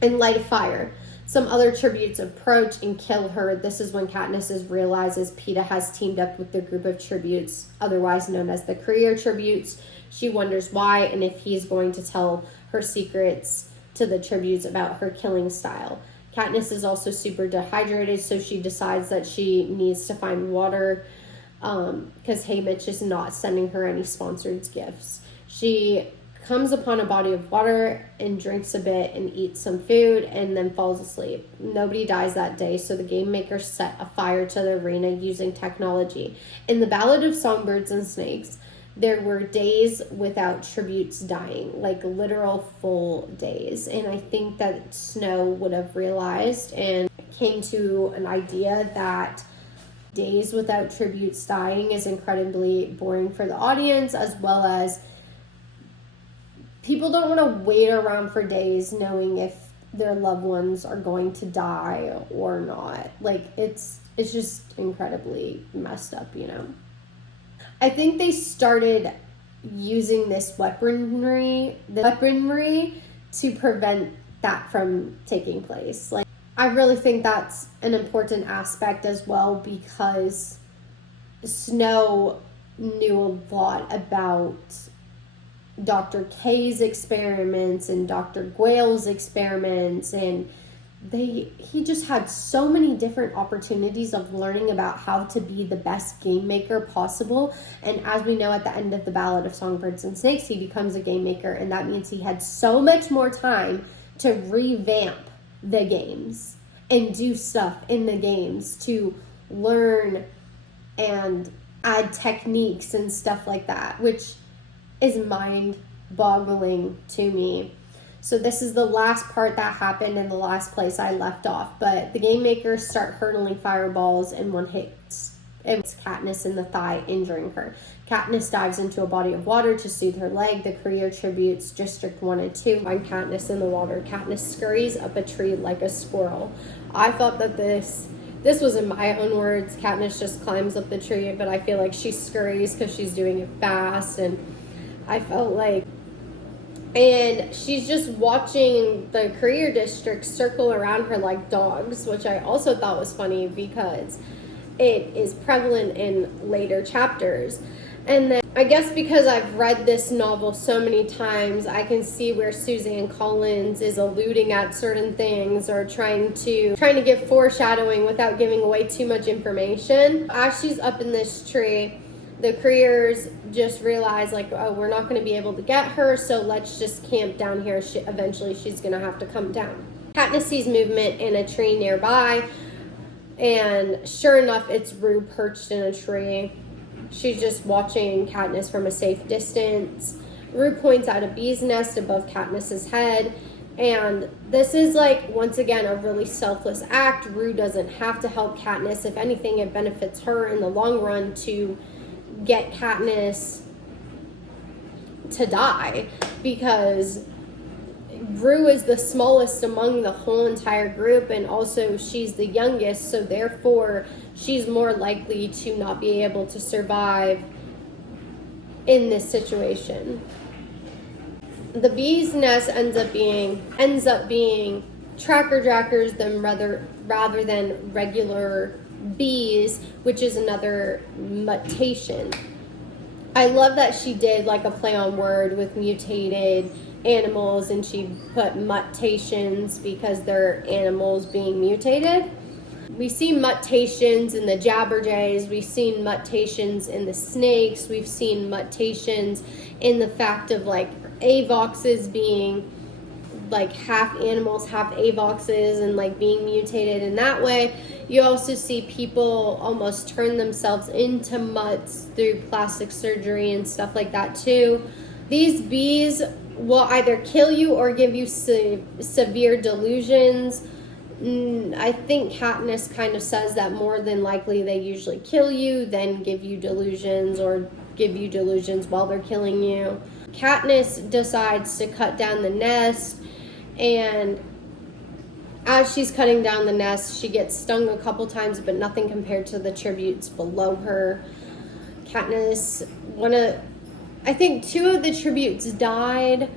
and light a fire. Some other tributes approach and kill her. This is when Katniss realizes Peeta has teamed up with the group of tributes, otherwise known as the career tributes. She wonders why, and if he's going to tell her secrets to the tributes about her killing style. Katniss is also super dehydrated, so she decides that she needs to find water, because Haymitch is not sending her any sponsored gifts. She comes upon a body of water and drinks a bit and eats some food and then falls asleep. Nobody dies that day, so the game makers set a fire to the arena using technology. In the Ballad of Songbirds and Snakes, there were days without tributes dying, like literal full days. And I think that Snow would have realized and came to an idea that days without tributes dying is incredibly boring for the audience, as well as people don't want to wait around for days knowing if their loved ones are going to die or not. Like, it's just incredibly messed up, you know. I think they started using this weaponry to prevent that from taking place. Like, I really think that's an important aspect as well, because Snow knew a lot about Dr. K's experiments and Dr. Gwale's experiments, and he just had so many different opportunities of learning about how to be the best game maker possible. And as we know, at the end of the Ballad of Songbirds and Snakes, he becomes a game maker, and that means he had so much more time to revamp the games and do stuff in the games to learn and add techniques and stuff like that, which is mind-boggling to me. So this is the last part that happened in the last place I left off. But the game makers start hurtling fireballs, and one hits Katniss in the thigh, injuring her. Katniss dives into a body of water to soothe her leg. The career tributes District 1 and 2 find Katniss in the water. Katniss scurries up a tree like a squirrel. I thought that this was, in my own words, Katniss just climbs up the tree, but I feel like she scurries because she's doing it fast, and I felt like, and she's just watching the career district circle around her like dogs, which I also thought was funny because it is prevalent in later chapters. And then I guess because I've read this novel so many times, I can see where Suzanne Collins is alluding at certain things or trying to give foreshadowing without giving away too much information. As she's up in this tree, the Creers just realize, like, oh, we're not going to be able to get her, so let's just camp down here. Eventually she's going to have to come down. Katniss sees movement in a tree nearby, and sure enough, it's Rue perched in a tree. She's just watching Katniss from a safe distance. Rue points out a bee's nest above Katniss's head, and this is, like, once again, a really selfless act. Rue doesn't have to help Katniss. If anything, it benefits her in the long run to get Katniss to die, because Rue is the smallest among the whole entire group, and also she's the youngest, so therefore she's more likely to not be able to survive in this situation. The bee's nest ends up being tracker jackers rather than regular bees, which is another mutation. I love that she did like a play on word with mutated animals, and she put mutations because they're animals being mutated. We see mutations in the jabberjays, we've seen mutations in the snakes, we've seen mutations in the fact of like avoxes being like half animals, half avoxes, and like being mutated in that way. You also see people almost turn themselves into mutts through plastic surgery and stuff like that too. These bees will either kill you or give you severe delusions. I think Katniss kind of says that more than likely they usually kill you, then give you delusions, or give you delusions while they're killing you. Katniss decides to cut down the nest, and as she's cutting down the nest, she gets stung a couple times, but nothing compared to the tributes below her. Katniss, I think 2 of the tributes died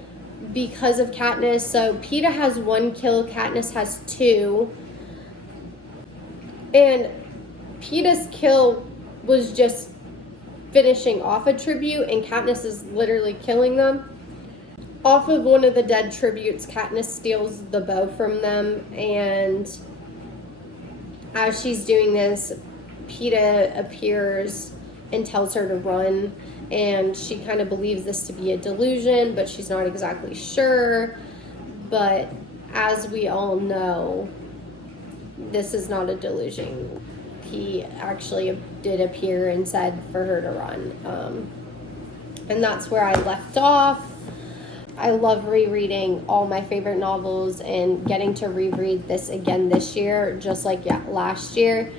because of Katniss. So Peeta has 1 kill, Katniss has 2. And Peeta's kill was just finishing off a tribute, and Katniss is literally killing them. Off of one of the dead tributes, Katniss steals the bow from them, and as she's doing this, Peeta appears and tells her to run, and she kind of believes this to be a delusion, but she's not exactly sure. But as we all know, this is not a delusion. He actually did appear and said for her to run. And that's where I left off. I love rereading all my favorite novels and getting to reread this again this year, just like last year.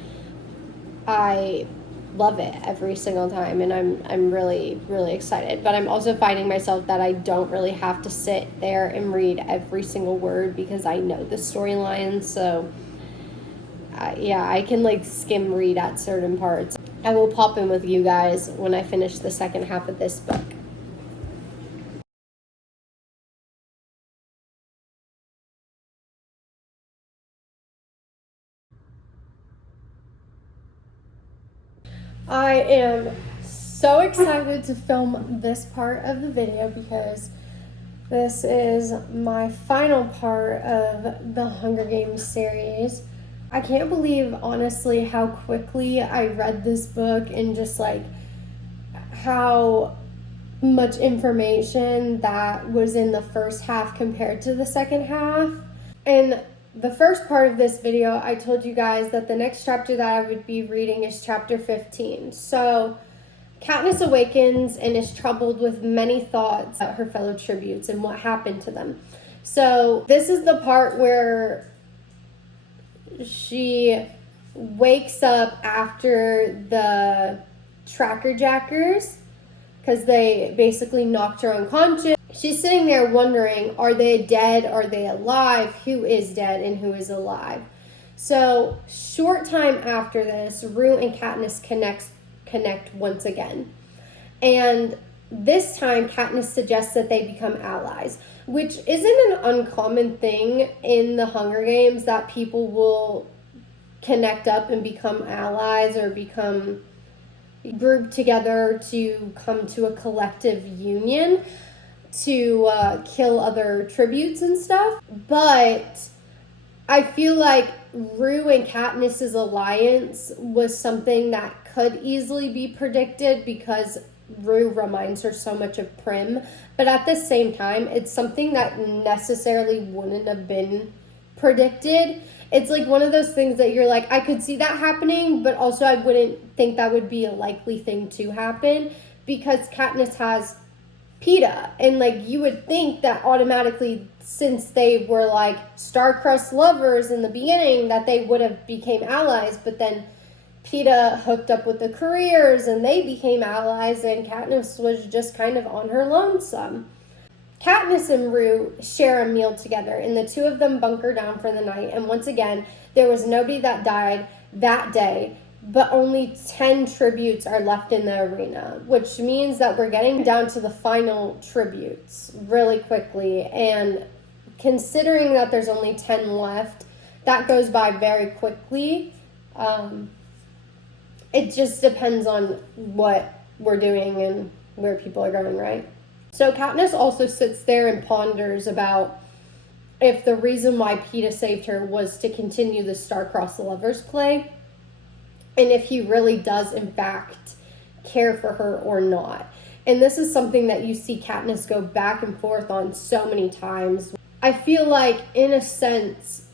I love it every single time, and I'm really, really excited. But I'm also finding myself that I don't really have to sit there and read every single word because I know the storyline. So I can like skim read at certain parts. I will pop in with you guys when I finish the second half of this book. I am so excited to film this part of the video because this is my final part of the Hunger Games series. I can't believe, honestly, how quickly I read this book and just like how much information that was in the first half compared to the second half. And the first part of this video, I told you guys that the next chapter that I would be reading is chapter 15. So Katniss awakens and is troubled with many thoughts about her fellow tributes and what happened to them. So this is the part where she wakes up after the tracker jackers, because they basically knocked her unconscious. She's sitting there wondering, are they dead? Are they alive? Who is dead and who is alive? So short time after this, Rue and Katniss connect once again. And this time, Katniss suggests that they become allies, which isn't an uncommon thing in the Hunger Games, that people will connect up and become allies or become group together to come to a collective union to kill other tributes and stuff. But I feel like Rue and Katniss's alliance was something that could easily be predicted because Rue reminds her so much of Prim. But at the same time, it's something that necessarily wouldn't have been predicted. It's like one of those things that you're like, I could see that happening, but also I wouldn't think that would be a likely thing to happen because Katniss has Peeta, and like you would think that automatically, since they were like star-crossed lovers in the beginning, that they would have became allies, but then Peeta hooked up with the careers and they became allies, and Katniss was just kind of on her lonesome. Katniss and Rue share a meal together, and the two of them bunker down for the night, and once again, there was nobody that died that day, but only 10 tributes are left in the arena, which means that we're getting down to the final tributes really quickly. And considering that there's only 10 left, that goes by very quickly. It just depends on what we're doing and where people are going, right? So Katniss also sits there and ponders about if the reason why Peeta saved her was to continue the star-crossed lovers play, and if he really does, in fact, care for her or not. And this is something that you see Katniss go back and forth on so many times. I feel like, in a sense,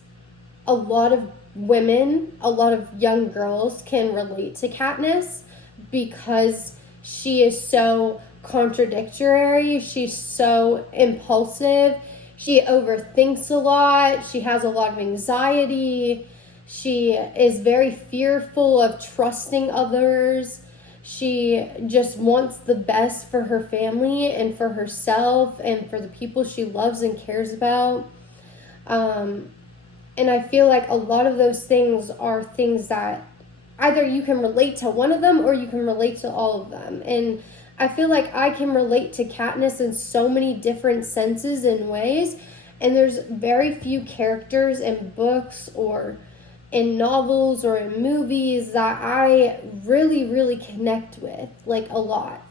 a lot of women, a lot of young girls can relate to Katniss because she is so contradictory. She's so impulsive. She overthinks a lot. She has a lot of anxiety. She is very fearful of trusting others. She just wants the best for her family and for herself and for the people she loves and cares about. And I feel like a lot of those things are things that either you can relate to one of them or you can relate to all of them. And I feel like I can relate to Katniss in so many different senses and ways. And there's very few characters in books or in novels or in movies that I really, really connect with, like a lot.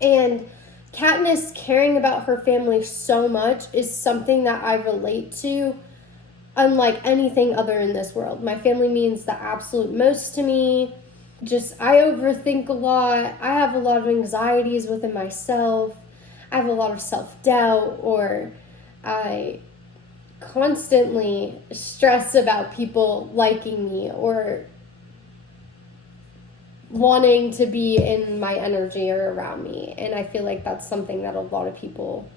And Katniss caring about her family so much is something that I relate to unlike anything other in this world. My family means the absolute most to me. Just, I overthink a lot. I have a lot of anxieties within myself. I have a lot of self-doubt, or I constantly stress about people liking me or wanting to be in my energy or around me. And I feel like that's something that a lot of people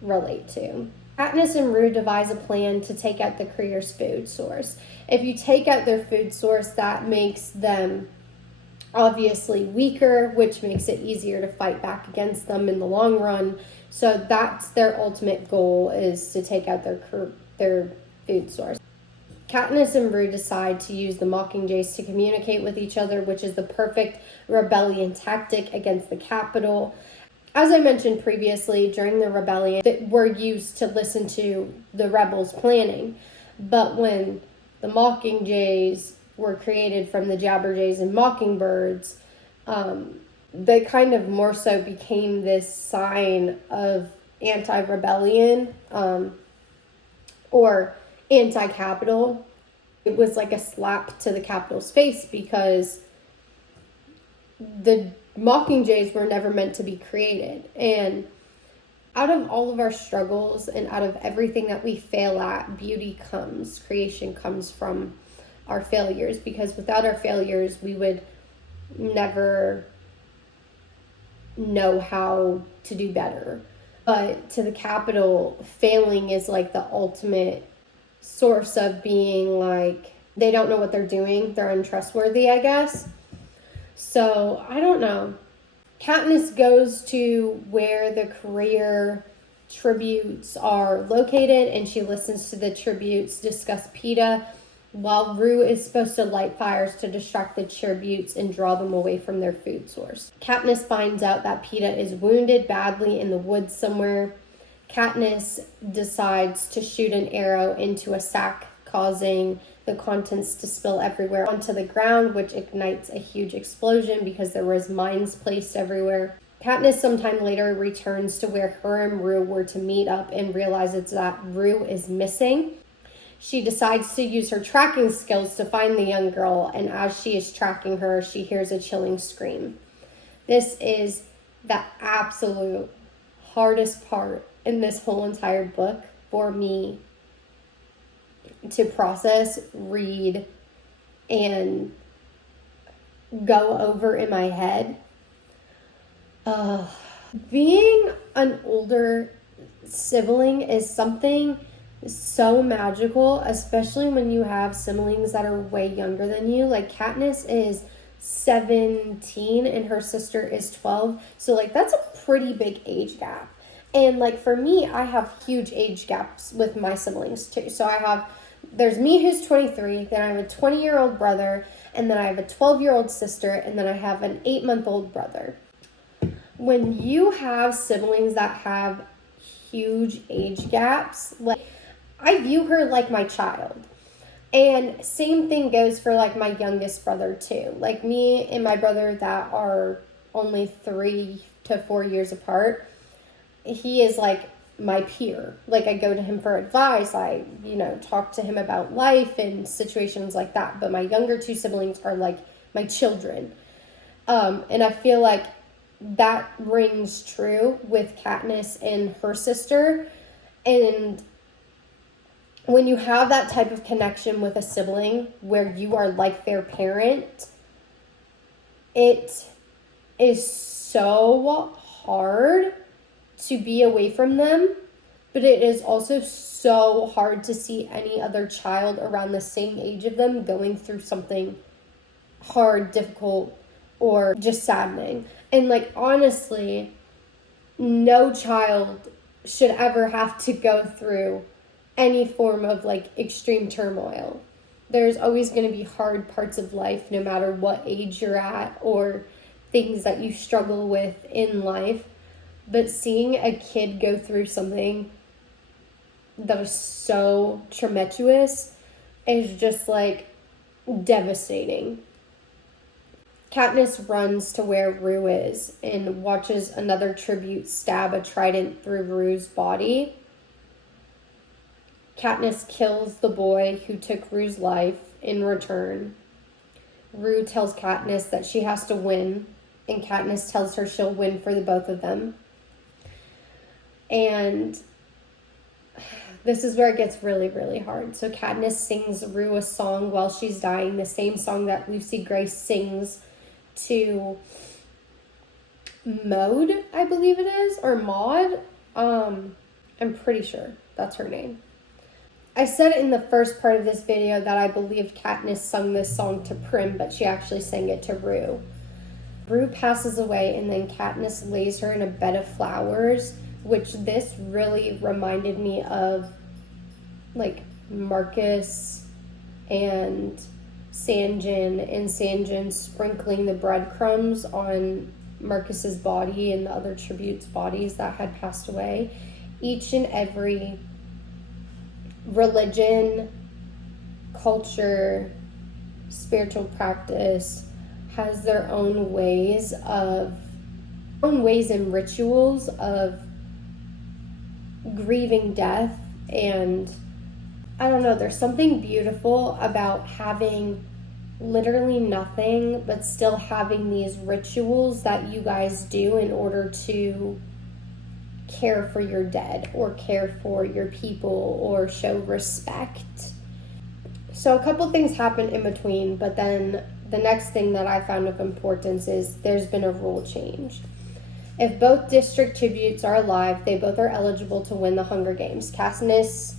relate to. Katniss and Rue devise a plan to take out the Creer's food source. If you take out their food source, that makes them obviously weaker, which makes it easier to fight back against them in the long run. So that's their ultimate goal, is to take out their food source. Katniss and Rue decide to use the Mockingjays to communicate with each other, which is the perfect rebellion tactic against the Capitol. As I mentioned previously, during the rebellion, that were used to listen to the rebels' planning. But when the Mockingjays were created from the Jabberjays and Mockingbirds, they kind of more so became this sign of anti-rebellion, or anti-Capitol. It was like a slap to the Capitol's face because the Mockingjays were never meant to be created. And out of all of our struggles and out of everything that we fail at, beauty comes, creation comes from our failures, because without our failures, we would never know how to do better. But to the Capitol, failing is like the ultimate source of being like, they don't know what they're doing. They're untrustworthy, I guess. So, I don't know. Katniss goes to where the career tributes are located, and she listens to the tributes discuss Peeta, while Rue is supposed to light fires to distract the tributes and draw them away from their food source. Katniss finds out that Peeta is wounded badly in the woods somewhere. Katniss decides to shoot an arrow into a sack causing the contents to spill everywhere onto the ground, which ignites a huge explosion because there was mines placed everywhere. Katniss sometime later returns to where her and Rue were to meet up and realizes that Rue is missing. She decides to use her tracking skills to find the young girl, and as she is tracking her, she hears a chilling scream. This is the absolute hardest part in this whole entire book for me to process, read, and go over in my head. Being an older sibling is something so magical, especially when you have siblings that are way younger than you. Like Katniss is 17 and her sister is 12, so like that's a pretty big age gap. And like for me, I have huge age gaps with my siblings too. So there's me who's 23, then I have a 20-year-old brother, and then I have a 12-year-old sister, and then I have an 8-month-old brother. When you have siblings that have huge age gaps, like I view her like my child. And same thing goes for like my youngest brother too. Like me and my brother that are only 3 to 4 years apart, he is like my peer. Like I go to him for advice. I, talk to him about life and situations like that. But my younger 2 siblings are like my children. And I feel like that rings true with Katniss and her sister. And when you have that type of connection with a sibling where you are like their parent, it is so hard to be away from them, but it is also so hard to see any other child around the same age of them going through something hard, difficult, or just saddening. And like honestly, no child should ever have to go through any form of like extreme turmoil. There's always going to be hard parts of life no matter what age you're at or things that you struggle with in life. But seeing a kid go through something that is so tumultuous is just like devastating. Katniss runs to where Rue is and watches another tribute stab a trident through Rue's body. Katniss kills the boy who took Rue's life in return. Rue tells Katniss that she has to win, and Katniss tells her she'll win for the both of them. And this is where it gets really, really hard. So Katniss sings Rue a song while she's dying, the same song that Lucy Gray sings to Maud, I believe it is, or Maud. I'm pretty sure that's her name. I said in the first part of this video that I believed Katniss sung this song to Prim, but she actually sang it to Rue. Rue passes away, and then Katniss lays her in a bed of flowers, which this really reminded me of like Marcus and Sanjin sprinkling the breadcrumbs on Marcus's body and the other tributes' bodies that had passed away. Each and every religion, culture, spiritual practice has their own ways and rituals of grieving death. And I don't know, there's something beautiful about having literally nothing but still having these rituals that you guys do in order to care for your dead or care for your people or show respect. So a couple things happen in between, but then the next thing that I found of importance is there's been a rule change. If both district tributes are alive, they both are eligible to win the Hunger Games. Katniss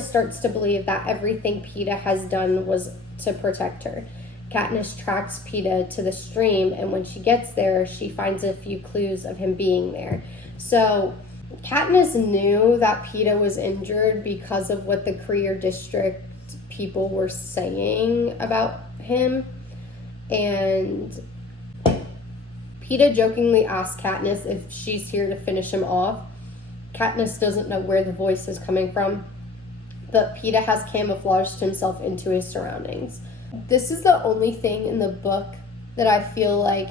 starts to believe that everything Peeta has done was to protect her. Katniss tracks Peeta to the stream, and when she gets there, she finds a few clues of him being there. So Katniss knew that Peeta was injured because of what the Career District people were saying about him. And Peeta jokingly asks Katniss if she's here to finish him off. Katniss doesn't know where the voice is coming from, but Peeta has camouflaged himself into his surroundings. This is the only thing in the book that I feel like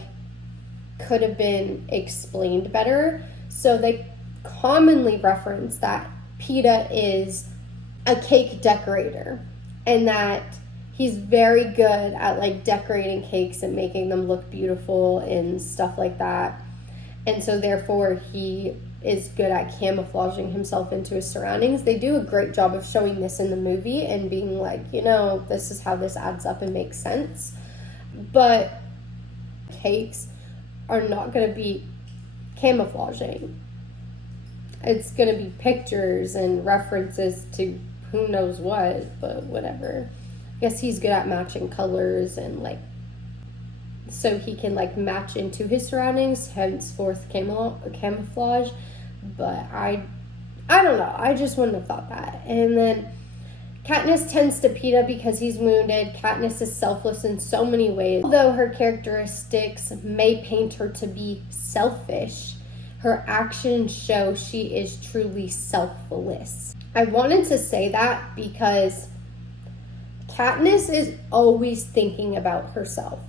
could have been explained better. So they commonly reference that Peeta is a cake decorator and that he's very good at like decorating cakes and making them look beautiful and stuff like that. And so therefore he is good at camouflaging himself into his surroundings. They do a great job of showing this in the movie and being like, you know, this is how this adds up and makes sense. But cakes are not going to be camouflaging. It's going to be pictures and references to who knows what, but whatever. I guess he's good at matching colors and like, so he can like match into his surroundings, henceforth camouflage. But I don't know. I just wouldn't have thought that. And then Katniss tends to Peeta because he's wounded. Katniss is selfless in so many ways. Although her characteristics may paint her to be selfish, her actions show she is truly selfless. I wanted to say that because Katniss is always thinking about herself.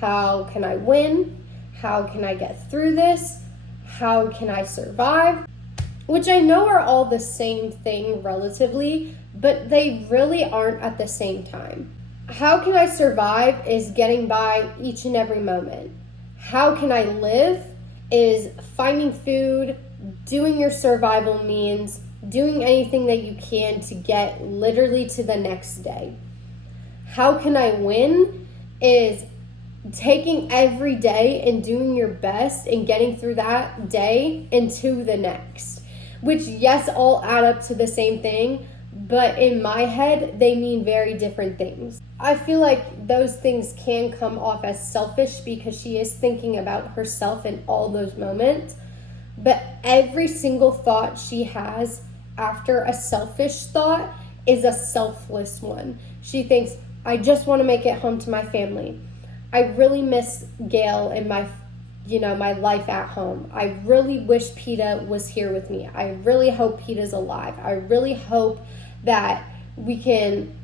How can I win? How can I get through this? How can I survive? Which I know are all the same thing relatively, but they really aren't at the same time. How can I survive is getting by each and every moment. How can I live is finding food, doing your survival means, doing anything that you can to get literally to the next day. How can I win is taking every day and doing your best and getting through that day into the next. Which, yes, all add up to the same thing, but in my head, they mean very different things. I feel like those things can come off as selfish because she is thinking about herself in all those moments, but every single thought she has after a selfish thought is a selfless one. She thinks, I just want to make it home to my family. I really miss Gail and my life at home. I really wish Peeta was here with me. I really hope Peeta's alive. I really hope that we can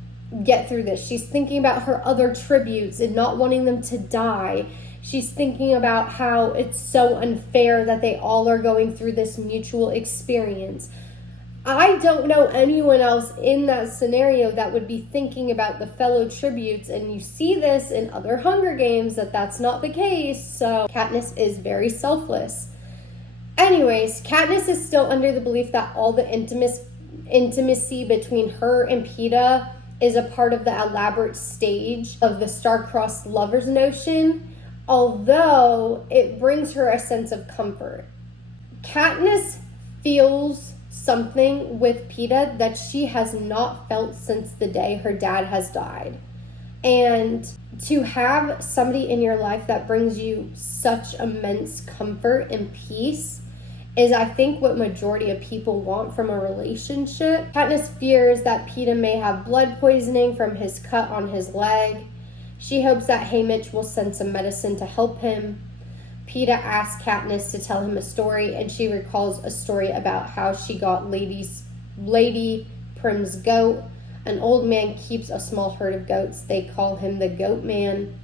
get through this. She's thinking about her other tributes and not wanting them to die. She's thinking about how it's so unfair that they all are going through this mutual experience. I don't know anyone else in that scenario that would be thinking about the fellow tributes, and you see this in other Hunger Games that that's not the case, so Katniss is very selfless. Anyways, Katniss is still under the belief that all the intimacy between her and Peeta is a part of the elaborate stage of the star-crossed lovers notion, although it brings her a sense of comfort. Katniss feels something with Peeta that she has not felt since the day her dad has died. And to have somebody in your life that brings you such immense comfort and peace is, I think, what majority of people want from a relationship. Katniss fears that Peeta may have blood poisoning from his cut on his leg. She hopes that Haymitch will send some medicine to help him. Peeta asks Katniss to tell him a story, and she recalls a story about how she got Lady Prim's goat. An old man keeps a small herd of goats. They call him the Goat Man.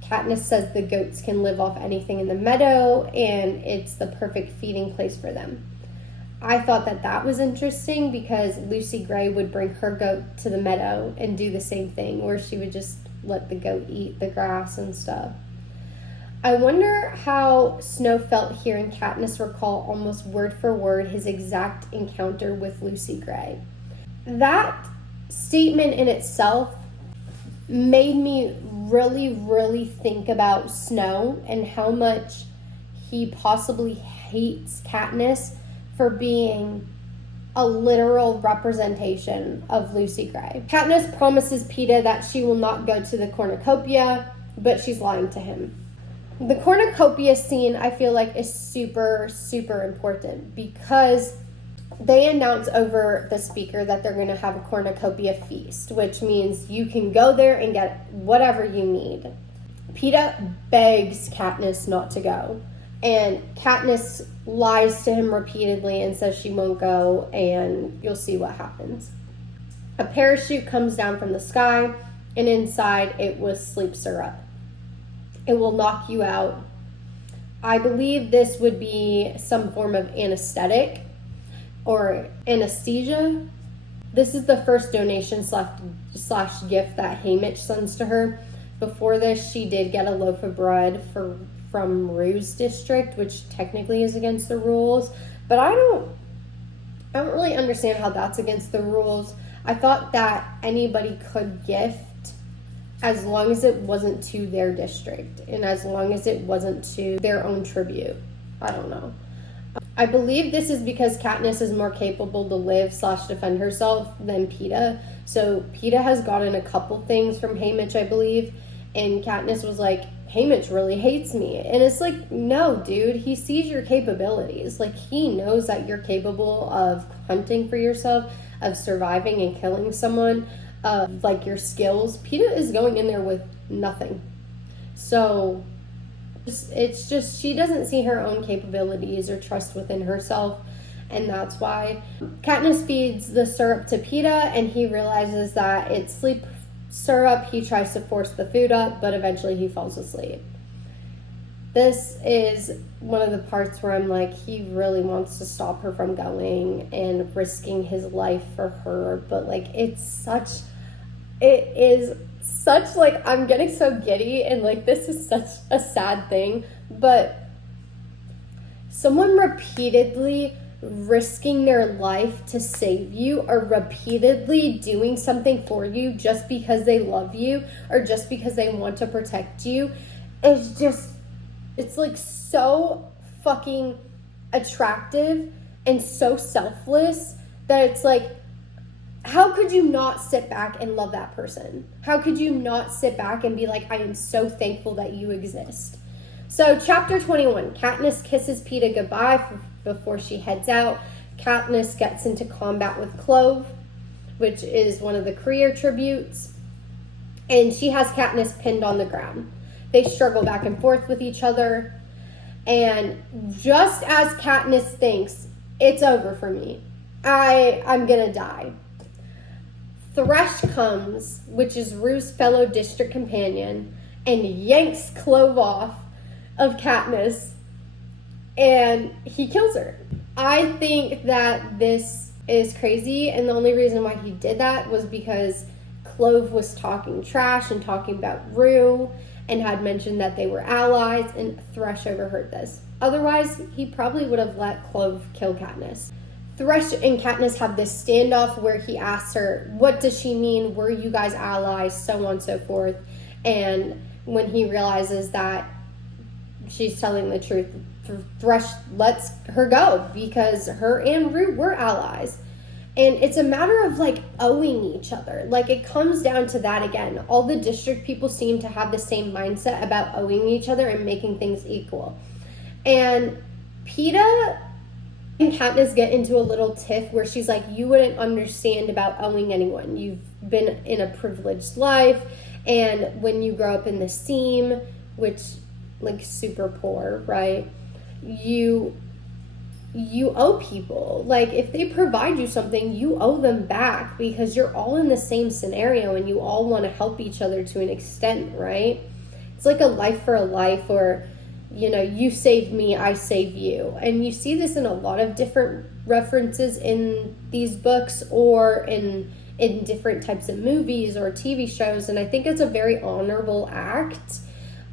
Katniss says the goats can live off anything in the meadow, and it's the perfect feeding place for them. I thought that was interesting because Lucy Gray would bring her goat to the meadow and do the same thing, where she would just let the goat eat the grass and stuff. I wonder how Snow felt hearing Katniss recall almost word for word his exact encounter with Lucy Gray. That statement in itself made me really, really think about Snow and how much he possibly hates Katniss for being a literal representation of Lucy Gray. Katniss promises Peeta that she will not go to the cornucopia, but she's lying to him. The cornucopia scene, I feel like, is super, super important because they announce over the speaker that they're going to have a cornucopia feast, which means you can go there and get whatever you need. Peeta begs Katniss not to go, and Katniss lies to him repeatedly and says she won't go, and you'll see what happens. A parachute comes down from the sky, and inside it was sleep syrup. It will knock you out. I believe this would be some form of anesthetic or anesthesia. This is the first donation slash gift that Haymitch sends to her. Before this, she did get a loaf of bread from Rue's district, which technically is against the rules. But I don't really understand how that's against the rules. I thought that anybody could gift as long as it wasn't to their district and as long as it wasn't to their own tribute. I don't know. I believe this is because Katniss is more capable to live / defend herself than Peeta. So Peeta has gotten a couple things from Haymitch, I believe, and Katniss was like, Haymitch really hates me. And it's like, no, dude, he sees your capabilities. Like, he knows that you're capable of hunting for yourself, of surviving and killing someone, of like your skills. Peeta is going in there with nothing. So it's just, she doesn't see her own capabilities or trust within herself. And that's why Katniss feeds the syrup to Peeta, and he realizes that it's sleep syrup. He tries to force the food up, but eventually he falls asleep. This is one of the parts where I'm like, he really wants to stop her from going and risking his life for her, but like, it is such like, I'm getting so giddy, and like, this is such a sad thing, but someone repeatedly risking their life to save you, or repeatedly doing something for you just because they love you or just because they want to protect you, is just, it's like so fucking attractive and so selfless that it's like, how could you not sit back and love that person? How could you not sit back and be like, I am so thankful that you exist? So chapter 21, Katniss kisses Peeta goodbye before she heads out. Katniss gets into combat with Clove, which is one of the career tributes, and she has Katniss pinned on the ground. They struggle back and forth with each other, and just as Katniss thinks, it's over for me, I'm gonna die, Thresh comes, which is Rue's fellow district companion, and yanks Clove off of Katniss, and he kills her. I think that this is crazy, and the only reason why he did that was because Clove was talking trash and talking about Rue and had mentioned that they were allies, and Thresh overheard this. Otherwise, he probably would have let Clove kill Katniss. Thresh and Katniss have this standoff where he asks her, what does she mean? Were you guys allies? So on and so forth. And when he realizes that she's telling the truth, Thresh lets her go because her and Rue were allies. And it's a matter of like owing each other. Like, it comes down to that again. All the district people seem to have the same mindset about owing each other and making things equal. And Peeta and Katniss get into a little tiff where she's like, you wouldn't understand about owing anyone. You've been in a privileged life, and when you grow up in the seam, which like super poor, right? You owe people. Like, if they provide you something, you owe them back because you're all in the same scenario and you all want to help each other to an extent, right? It's like a life for a life, or, you know, you save me, I save you. And you see this in a lot of different references in these books or in different types of movies or TV shows. And I think it's a very honorable act,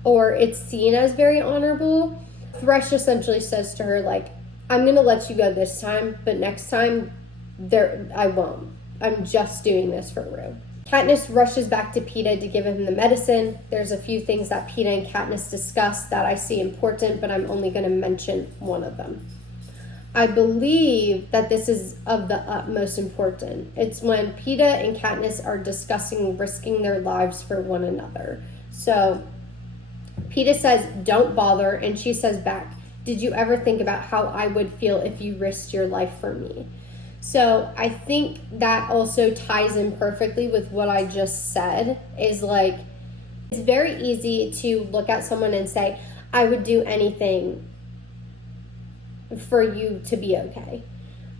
or it's seen as very honorable. Thresh essentially says to her, like, I'm going to let you go this time, but next time, I won't. I'm just doing this for Rue. Katniss rushes back to Peeta to give him the medicine. There's a few things that Peeta and Katniss discuss that I see important, but I'm only going to mention one of them. I believe that this is of the utmost importance. It's when Peeta and Katniss are discussing risking their lives for one another. So Peeta says, don't bother, and she says back, did you ever think about how I would feel if you risked your life for me? So I think that also ties in perfectly with what I just said, is like, it's very easy to look at someone and say, I would do anything for you to be okay.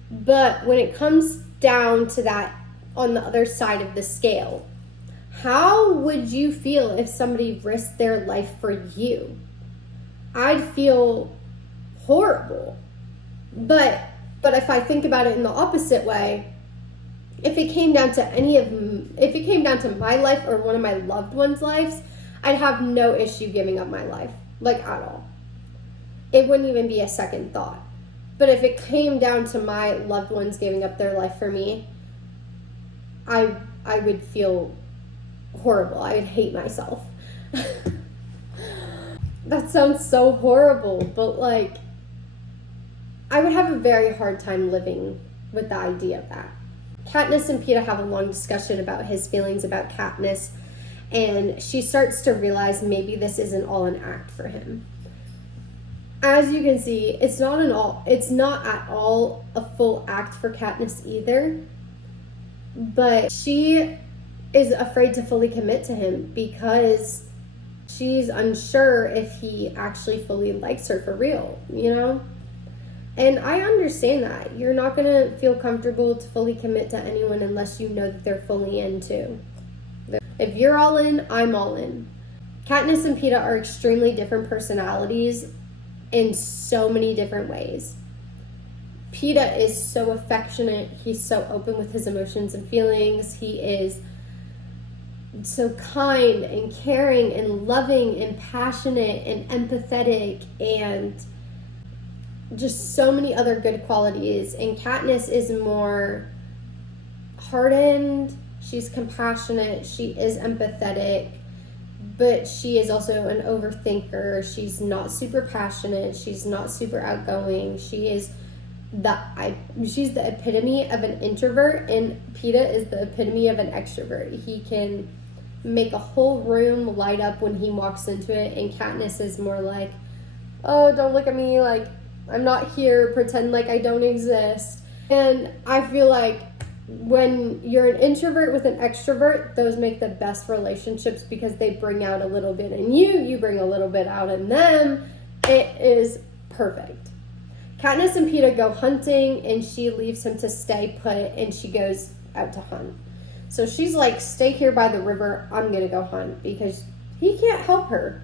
But when it comes down to that on the other side of the scale. How would you feel if somebody risked their life for you? I'd feel horrible. But if I think about it in the opposite way, if it came down to my life or one of my loved ones' lives, I'd have no issue giving up my life, like at all. It wouldn't even be a second thought. But if it came down to my loved ones giving up their life for me, I would feel horrible. I would hate myself. That sounds so horrible, but like, I would have a very hard time living with the idea of that. Katniss and Peeta have a long discussion about his feelings about Katniss, and she starts to realize maybe this isn't all an act for him. As you can see, it's not at all a full act for Katniss either, but she is afraid to fully commit to him because she's unsure if he actually fully likes her for real, you know? And I understand that. You're not going to feel comfortable to fully commit to anyone unless you know that they're fully in too. If you're all in, I'm all in. Katniss and Peeta are extremely different personalities in so many different ways. Peeta is so affectionate. He's so open with his emotions and feelings. He is so kind and caring and loving and passionate and empathetic and just so many other good qualities. And Katniss is more hardened. She's compassionate. She is empathetic, but she is also an overthinker. She's not super passionate. She's not super outgoing. She's the epitome of an introvert, and Peeta is the epitome of an extrovert. He can make a whole room light up when he walks into it, and Katniss is more like, oh, don't look at me, like I'm not here, pretend like I don't exist. And I feel like when you're an introvert with an extrovert, those make the best relationships because they bring out a little bit in you, you bring a little bit out in them. It is perfect. Katniss and Peeta go hunting, and she leaves him to stay put, and she goes out to hunt. So she's like, stay here by the river, I'm gonna go hunt, because he can't help her.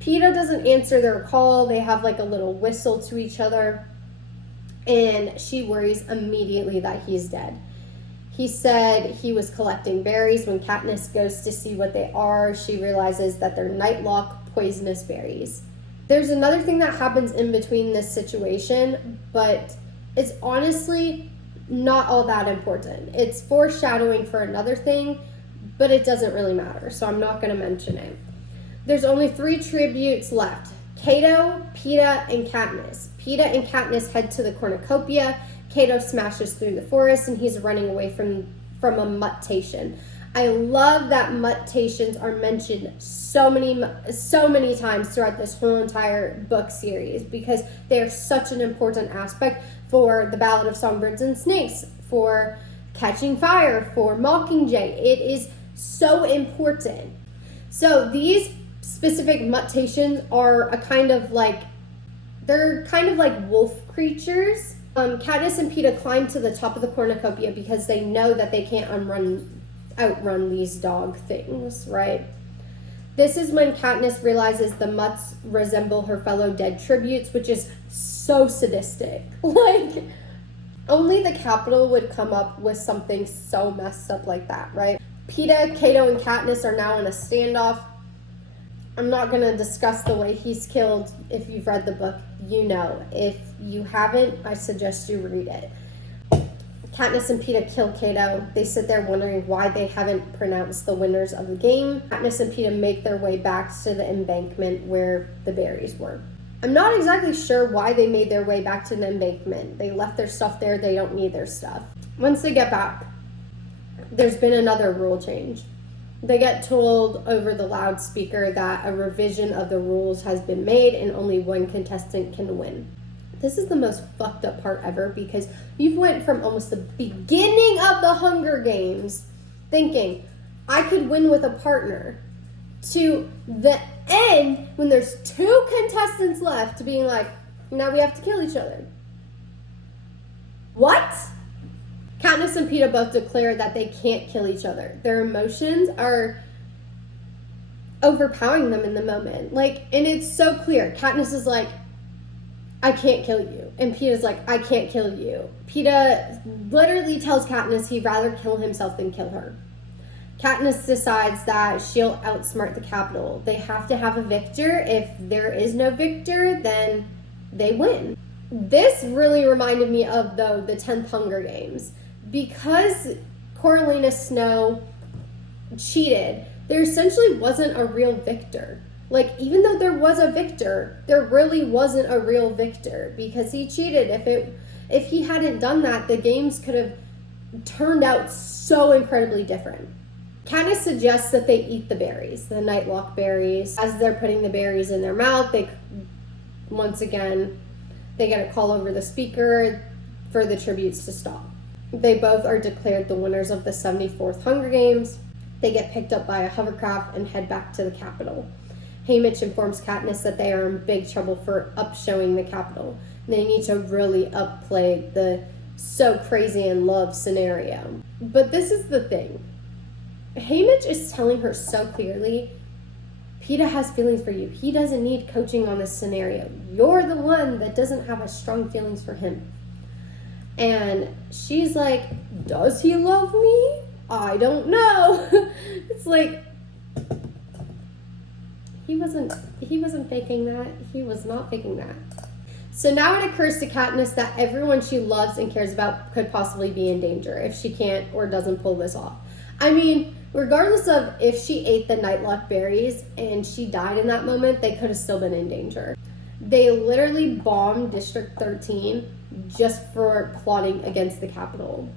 Peeta doesn't answer their call. They have like a little whistle to each other, and she worries immediately that he's dead. He said he was collecting berries. When Katniss goes to see what they are, she realizes that they're nightlock poisonous berries. There's another thing that happens in between this situation, but it's honestly not all that important. It's foreshadowing for another thing, but it doesn't really matter, so I'm not going to mention it. There's only 3 tributes left: Cato, Peeta, and Katniss. Peeta and Katniss head to the cornucopia. Cato smashes through the forest, and he's running away from a mutation. I love that mutations are mentioned so many times throughout this whole entire book series because they are such an important aspect for the Ballad of Songbirds and Snakes, for Catching Fire, for Mockingjay. It is so important. So these specific mutations are they're kind of like wolf creatures. Katniss and Peeta climb to the top of the cornucopia because they know that they can't outrun these dog things, right? This is when Katniss realizes the mutts resemble her fellow dead tributes, which is so sadistic. Like, only the Capitol would come up with something so messed up like that, right? Peeta, Cato, and Katniss are now in a standoff. I'm not going to discuss the way he's killed. If you've read the book, you know. If you haven't, I suggest you read it. Katniss and Peeta kill Cato. They sit there wondering why they haven't pronounced the winners of the game. Katniss and Peeta make their way back to the embankment where the berries were. I'm not exactly sure why they made their way back to the embankment. They left their stuff there. They don't need their stuff. Once they get back, there's been another rule change. They get told over the loudspeaker that a revision of the rules has been made and only one contestant can win. This is the most fucked up part ever because you went from almost the beginning of the Hunger Games thinking, I could win with a partner, to the end when there's 2 contestants left to being like, now we have to kill each other. What? Katniss and Peeta both declare that they can't kill each other. Their emotions are overpowering them in the moment. Like, and it's so clear. Katniss is like, I can't kill you. And Peeta's like, I can't kill you. Peeta literally tells Katniss he'd rather kill himself than kill her. Katniss decides that she'll outsmart the Capitol. They have to have a victor. If there is no victor, then they win. This really reminded me of, though, the 10th Hunger Games. Because Coriolanus Snow cheated, there essentially wasn't a real victor. Like, even though there was a victor, there really wasn't a real victor because he cheated. If he hadn't done that, the games could have turned out so incredibly different. Katniss suggests that they eat the berries, the Nightlock berries. As they're putting the berries in their mouth, once again, they get a call over the speaker for the tributes to stop. They both are declared the winners of the 74th Hunger Games. They get picked up by a hovercraft and head back to the Capitol. Haymitch informs Katniss that they are in big trouble for upshowing the Capitol. They need to really upplay the so crazy in love scenario. But this is the thing. Haymitch is telling her so clearly, Peeta has feelings for you. He doesn't need coaching on this scenario. You're the one that doesn't have as strong feelings for him. And she's like, does he love me? I don't know. It's like, he wasn't faking that. He was not faking that. So now it occurs to Katniss that everyone she loves and cares about could possibly be in danger if she can't or doesn't pull this off. I mean, regardless of if she ate the Nightlock berries and she died in that moment, they could have still been in danger. They literally bombed District 13 just for plotting against the Capitol,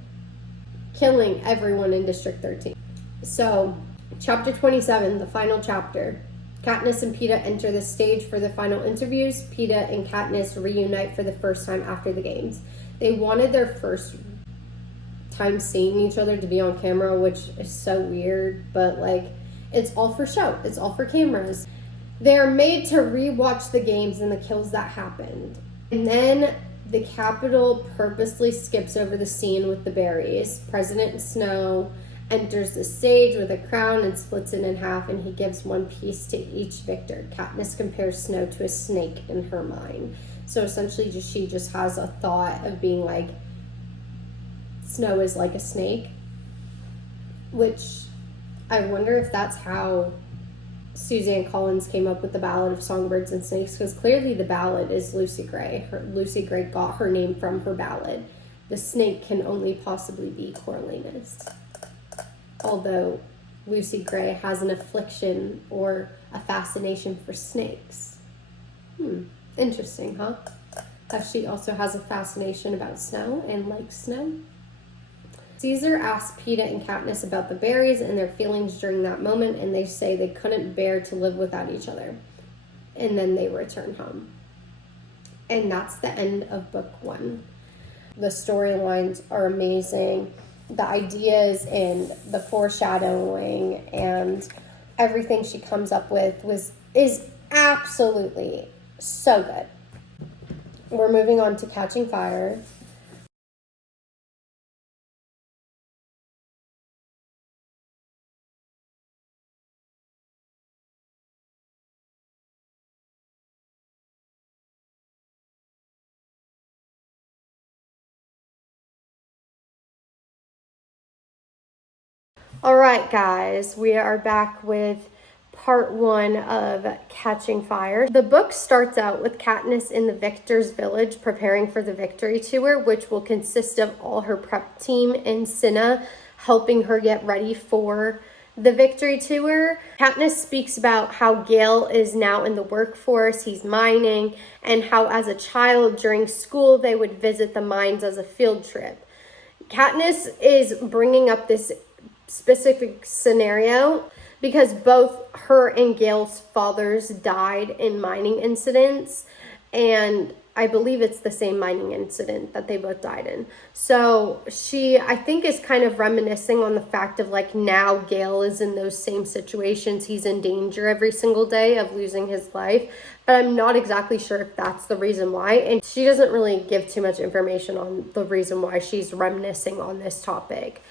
killing everyone in District 13. So, chapter 27, the final chapter. Katniss and Peeta enter the stage for the final interviews. Peeta and Katniss reunite for the first time after the games. They wanted their first time seeing each other to be on camera, which is so weird, but like, it's all for show. It's all for cameras. They're made to rewatch the games and the kills that happened. And then the Capitol purposely skips over the scene with the berries. President Snow enters the stage with a crown and splits it in half, and he gives one piece to each victor. Katniss compares Snow to a snake in her mind. So essentially she just has a thought of being like, Snow is like a snake, which I wonder if that's how Suzanne Collins came up with the Ballad of Songbirds and Snakes, because clearly the ballad is Lucy Gray. Lucy Gray got her name from her ballad. The snake can only possibly be Coriolanus. Although Lucy Gray has an affliction or a fascination for snakes. Interesting, huh? How she also has a fascination about snow and likes snow. Caesar asks Peeta and Katniss about the berries and their feelings during that moment, and they say they couldn't bear to live without each other. And then they return home. And that's the end of book 1. The storylines are amazing. The ideas and the foreshadowing and everything she comes up with is absolutely so good. We're moving on to Catching Fire. All right, guys, we are back with part 1 of Catching Fire. The book starts out with Katniss in the Victor's Village preparing for the Victory Tour, which will consist of all her prep team and Cinna helping her get ready for the Victory Tour. Katniss speaks about how Gale is now in the workforce, he's mining, and how as a child during school they would visit the mines as a field trip. Katniss is bringing up this specific scenario because both her and Gale's fathers died in mining incidents, and I believe it's the same mining incident that they both died in. So she, I think, is kind of reminiscing on the fact of like now Gale is in those same situations. He's in danger every single day of losing his life, but I'm not exactly sure if that's the reason why. And she doesn't really give too much information on the reason why she's reminiscing on this topic.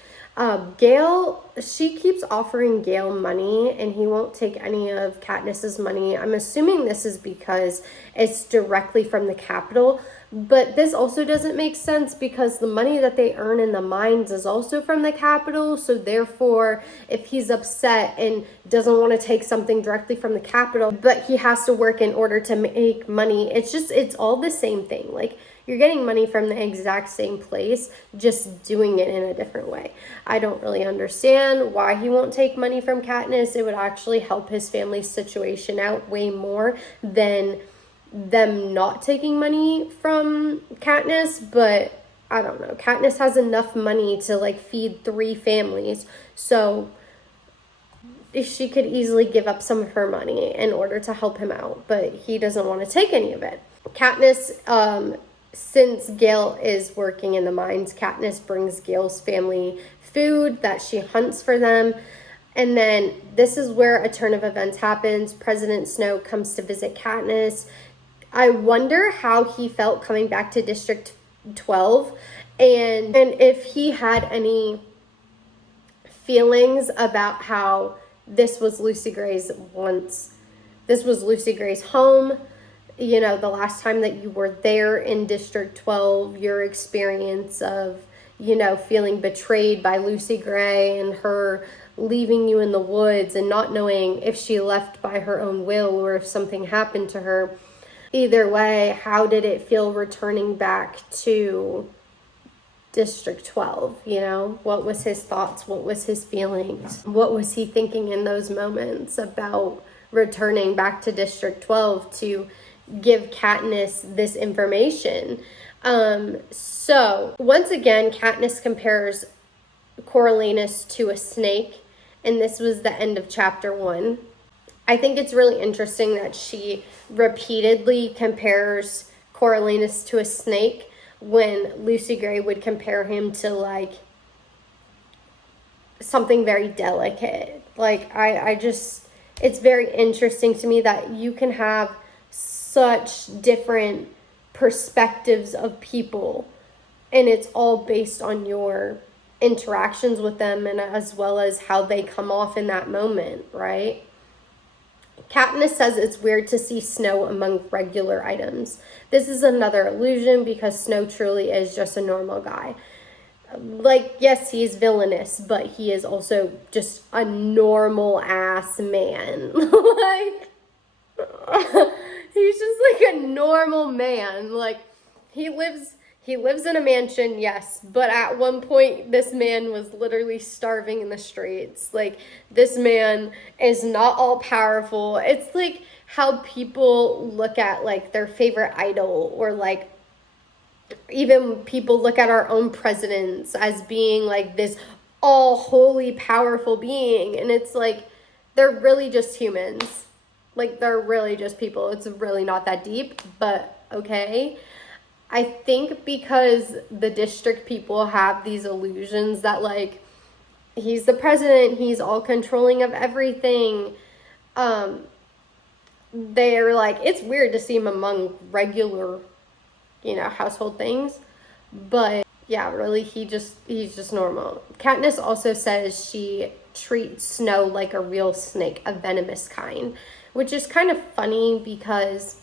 Gale, she keeps offering Gale money and he won't take any of Katniss's money. I'm assuming this is because it's directly from the capital, but this also doesn't make sense because the money that they earn in the mines is also from the capital. So therefore, if he's upset and doesn't want to take something directly from the capital, but he has to work in order to make money, it's all the same thing. Like, you're getting money from the exact same place, just doing it in a different way. I don't really understand why he won't take money from Katniss. It would actually help his family's situation out way more than them not taking money from Katniss, but I don't know. Katniss has enough money to like feed 3 families, so she could easily give up some of her money in order to help him out, but he doesn't want to take any of it. Katniss, since Gale is working in the mines, Katniss brings Gale's family food that she hunts for them. And then this is where a turn of events happens. President Snow comes to visit Katniss. I wonder how he felt coming back to District 12 and if he had any feelings about how this was Lucy Gray's home. You know, the last time that you were there in District 12, your experience of, you know, feeling betrayed by Lucy Gray and her leaving you in the woods and not knowing if she left by her own will or if something happened to her. Either way, how did it feel returning back to District 12? You know, what was his thoughts? What was his feelings? What was he thinking in those moments about returning back to District 12 to give Katniss this information? So once again, Katniss compares Coriolanus to a snake, and this was the end of chapter 1. I think it's really interesting that she repeatedly compares Coriolanus to a snake when Lucy Gray would compare him to like something very delicate. Like I just, it's very interesting to me that you can have such different perspectives of people and it's all based on your interactions with them and as well as how they come off in that moment, right? Katniss says it's weird to see Snow among regular items. This is another illusion because Snow truly is just a normal guy. Like, yes, he's villainous, but he is also just a normal ass man. Like, he's just like a normal man. Like, he lives in a mansion, yes, but at one point this man was literally starving in the streets. Like, this man is not all powerful. It's like how people look at like their favorite idol, or like even people look at our own presidents as being like this all holy powerful being, and it's like they're really just humans. Like, they're really just people. It's really not that deep, but okay. I think because the district people have these illusions that like he's the president, he's all controlling of everything, they're like, it's weird to see him among regular, you know, household things. But yeah, really, he's just normal. Katniss also says she treats Snow like a real snake, a venomous kind, which is kind of funny because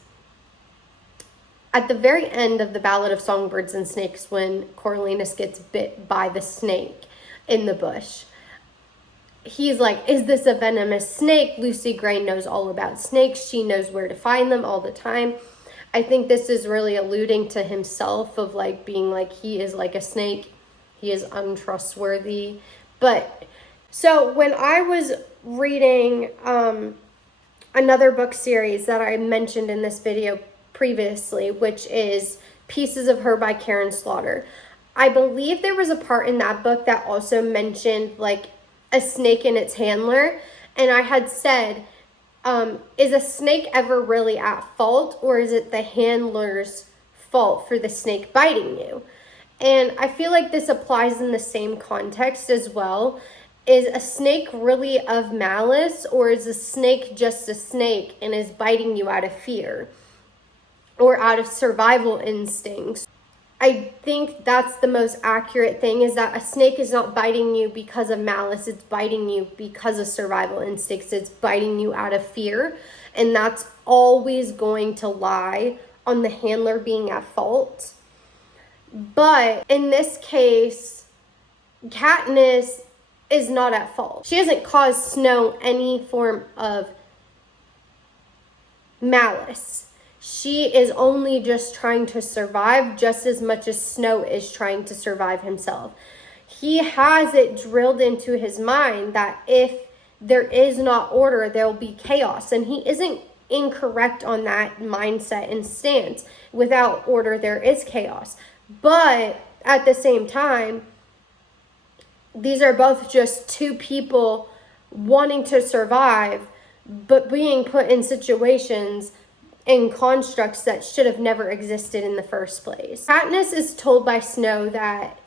at the very end of the Ballad of Songbirds and Snakes, when Coriolanus gets bit by the snake in the bush, he's like, is this a venomous snake? Lucy Gray knows all about snakes. She knows where to find them all the time. I think this is really alluding to himself of like being like, he is like a snake. He is untrustworthy. But so when I was reading another book series that I mentioned in this video previously, which is Pieces of Her by Karen Slaughter, I believe there was a part in that book that also mentioned like a snake and its handler. And I had said, is a snake ever really at fault, or is it the handler's fault for the snake biting you. And I feel like this applies in the same context as well. Is a snake really of malice, or is a snake just a snake and is biting you out of fear or out of survival instincts? I think that's the most accurate thing, is that a snake is not biting you because of malice. It's biting you because of survival instincts. It's biting you out of fear. And that's always going to lie on the handler being at fault. But in this case, Katniss is not at fault. She hasn't caused Snow any form of malice. She is only just trying to survive just as much as Snow is trying to survive himself. He has it drilled into his mind that if there is not order, there will be chaos. And he isn't incorrect on that mindset and stance. Without order, there is chaos. But at the same time, these are both just two people wanting to survive, but being put in situations and constructs that should have never existed in the first place. Katniss is told by Snow that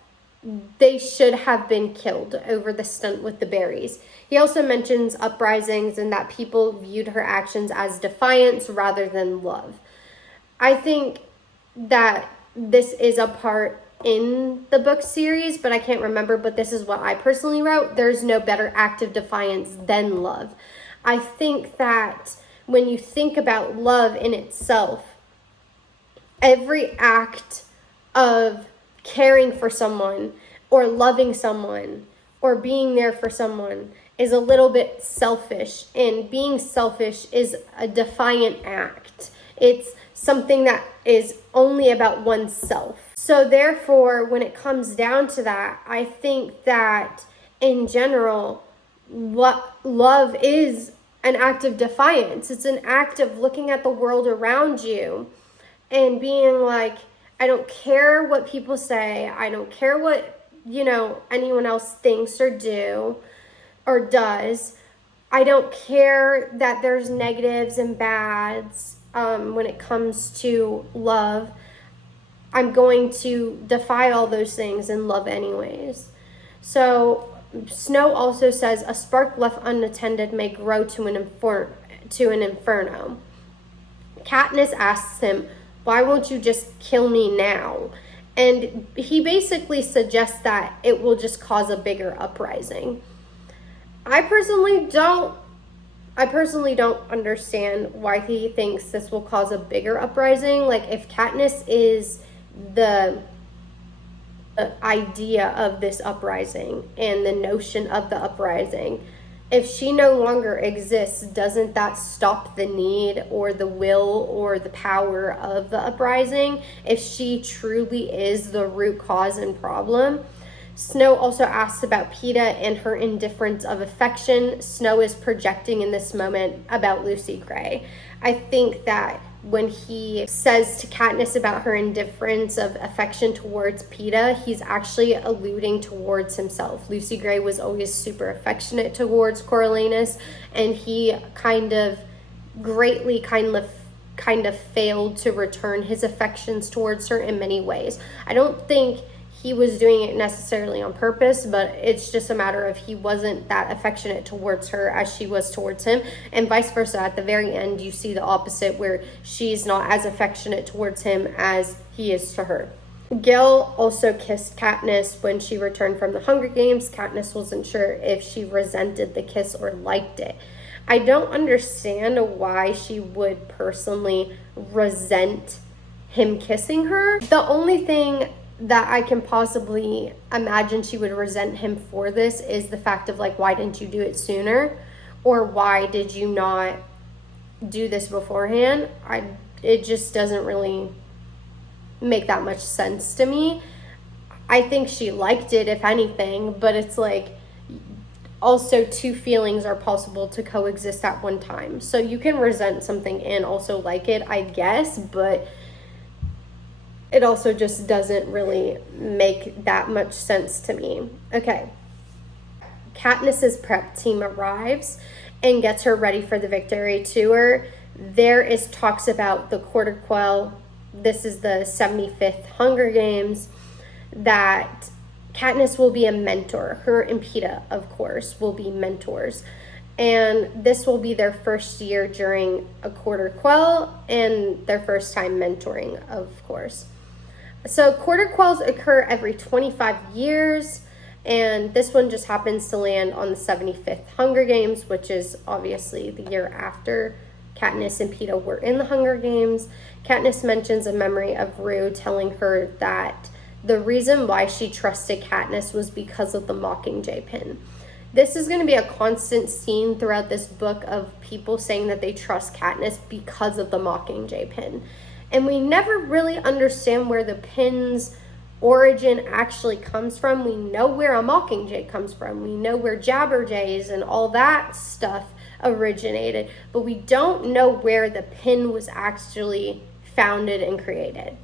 they should have been killed over the stunt with the berries. He also mentions uprisings and that people viewed her actions as defiance rather than love. I think that this is a part in the book series, but I can't remember, but this is what I personally wrote. There's no better act of defiance than love. I think that when you think about love in itself, every act of caring for someone or loving someone or being there for someone is a little bit selfish, and being selfish is a defiant act. It's something that is only about oneself. So therefore, when it comes down to that, I think that in general, what love is an act of defiance. It's an act of looking at the world around you and being like, I don't care what people say. I don't care what, anyone else thinks or do or does. I don't care that there's negatives and bads when it comes to love. I'm going to defy all those things and love anyways. So Snow also says, a spark left unattended may grow to an inferno. Katniss asks him, why won't you just kill me now? And he basically suggests that it will just cause a bigger uprising. I personally don't understand why he thinks this will cause a bigger uprising. Like, if Katniss is the idea of this uprising and the notion of the uprising, if she no longer exists, doesn't that stop the need or the will or the power of the uprising if she truly is the root cause and problem? Snow also asks about Peeta and her indifference of affection. Snow is projecting in this moment about Lucy Gray. I think that when he says to Katniss about her indifference of affection towards Peeta, he's actually alluding towards himself. Lucy Gray was always super affectionate towards Coriolanus, and he kind of failed to return his affections towards her in many ways. I don't think he was doing it necessarily on purpose, but it's just a matter of he wasn't that affectionate towards her as she was towards him, and vice versa. At the very end, you see the opposite, where she's not as affectionate towards him as he is to her. Gil also kissed Katniss when she returned from the Hunger Games. Katniss wasn't sure if she resented the kiss or liked it. I don't understand why she would personally resent him kissing her. The only thing that I can possibly imagine she would resent him for this is the fact of, like, why didn't you do it sooner? Or why did you not do this beforehand? It just doesn't really make that much sense to me. I think she liked it, if anything, but it's like, also two feelings are possible to coexist at one time. So you can resent something and also like it, I guess, but it also just doesn't really make that much sense to me. Okay. Katniss's prep team arrives and gets her ready for the victory tour. There is talks about the quarter quell this is the 75th Hunger Games, that Katniss will be a mentor. Her and Peeta, of course, will be mentors. And this will be their first year during a quarter quell and their first time mentoring, of course. So quarter quells occur every 25 years, and this one just happens to land on the 75th Hunger Games, which is obviously the year after Katniss and Peeta were in the Hunger Games. Katniss mentions a memory of Rue telling her that the reason why she trusted Katniss was because of the Mockingjay pin. This is going to be a constant scene throughout this book of people saying that they trust Katniss because of the Mockingjay pin. And we never really understand where the pin's origin actually comes from. We know where a Mockingjay comes from. We know where Jabberjays and all that stuff originated, but we don't know where the pin was actually founded and created.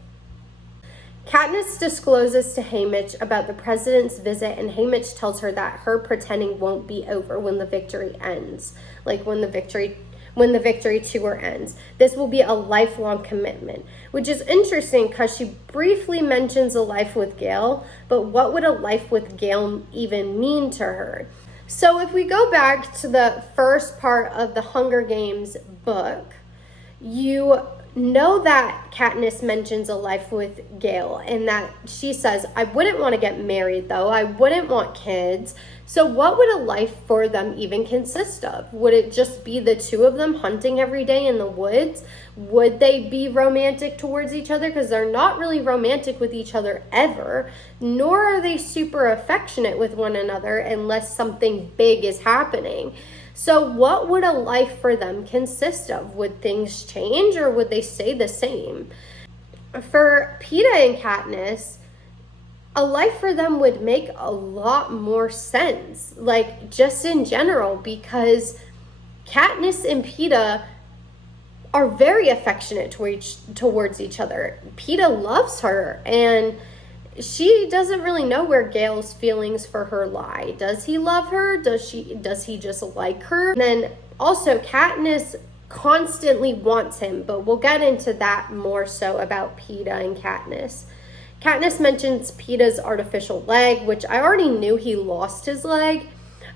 Katniss discloses to Haymitch about the president's visit, and Haymitch tells her that her pretending won't be over when the victory ends, like when the victory tour ends. This will be a lifelong commitment, which is interesting because she briefly mentions a life with Gale, but what would a life with Gale even mean to her? So if we go back to the first part of the Hunger Games book, you know that Katniss mentions a life with Gale, and that she says, I wouldn't want to get married though. I wouldn't want kids. So what would a life for them even consist of? Would it just be the two of them hunting every day in the woods? Would they be romantic towards each other? Because they're not really romantic with each other ever, nor are they super affectionate with one another unless something big is happening. So what would a life for them consist of? Would things change or would they stay the same? For Peeta and Katniss, a life for them would make a lot more sense, like just in general, because Katniss and Peeta are very affectionate towards each other. Peeta loves her, and she doesn't really know where Gale's feelings for her lie. Does he love her? Does he just like her? And then also Katniss constantly wants him, but we'll get into that more so about Peeta and Katniss. Katniss mentions Peeta's artificial leg, which I already knew he lost his leg.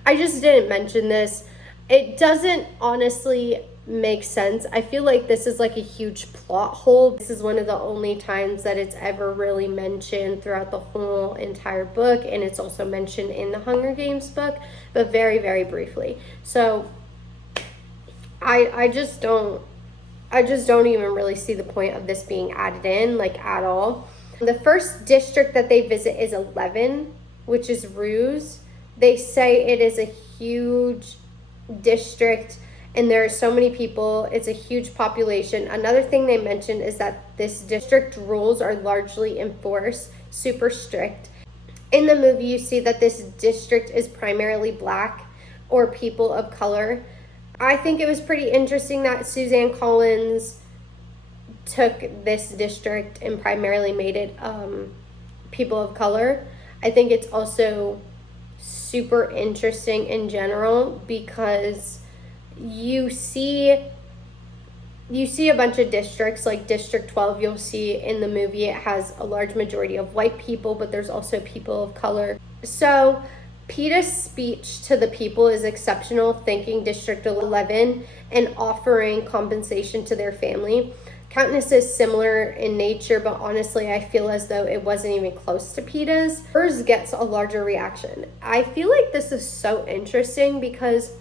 I just didn't mention this. It doesn't honestly make sense. I feel like this is like a huge plot hole. This is one of the only times that it's ever really mentioned throughout the whole entire book, and it's also mentioned in the Hunger Games book, but very, very briefly. So I just don't even really see the point of this being added in, like, at all. The first district that they visit is 11, which is Rue's. They say it is a huge district and there are so many people. It's a huge population. Another thing they mention is that this district rules are largely enforced, super strict. In the movie, you see that this district is primarily Black or people of color. I think it was pretty interesting that Suzanne Collins took this district and primarily made it people of color. I think it's also super interesting in general because you see a bunch of districts, like District 12, you'll see in the movie it has a large majority of white people, but there's also people of color. So Peeta's speech to the people is exceptional, thanking District 11 and offering compensation to their family. Katniss is similar in nature, but honestly, I feel as though it wasn't even close to Peeta's. Hers gets a larger reaction. I feel like this is so interesting because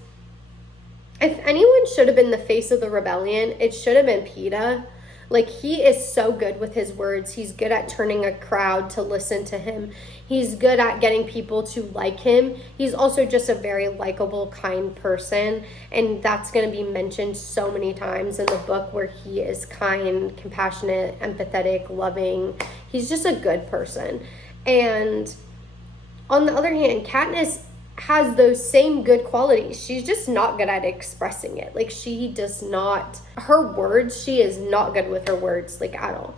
if anyone should have been the face of the rebellion, it should have been Peeta. Like, he is so good with his words. He's good at turning a crowd to listen to him. He's good at getting people to like him. He's also just a very likable, kind person. And that's going to be mentioned so many times in the book, where he is kind, compassionate, empathetic, loving. He's just a good person. And on the other hand, Katniss has those same good qualities. She's just not good at expressing it. Like, she does not, her words, she is not good with her words, like, at all.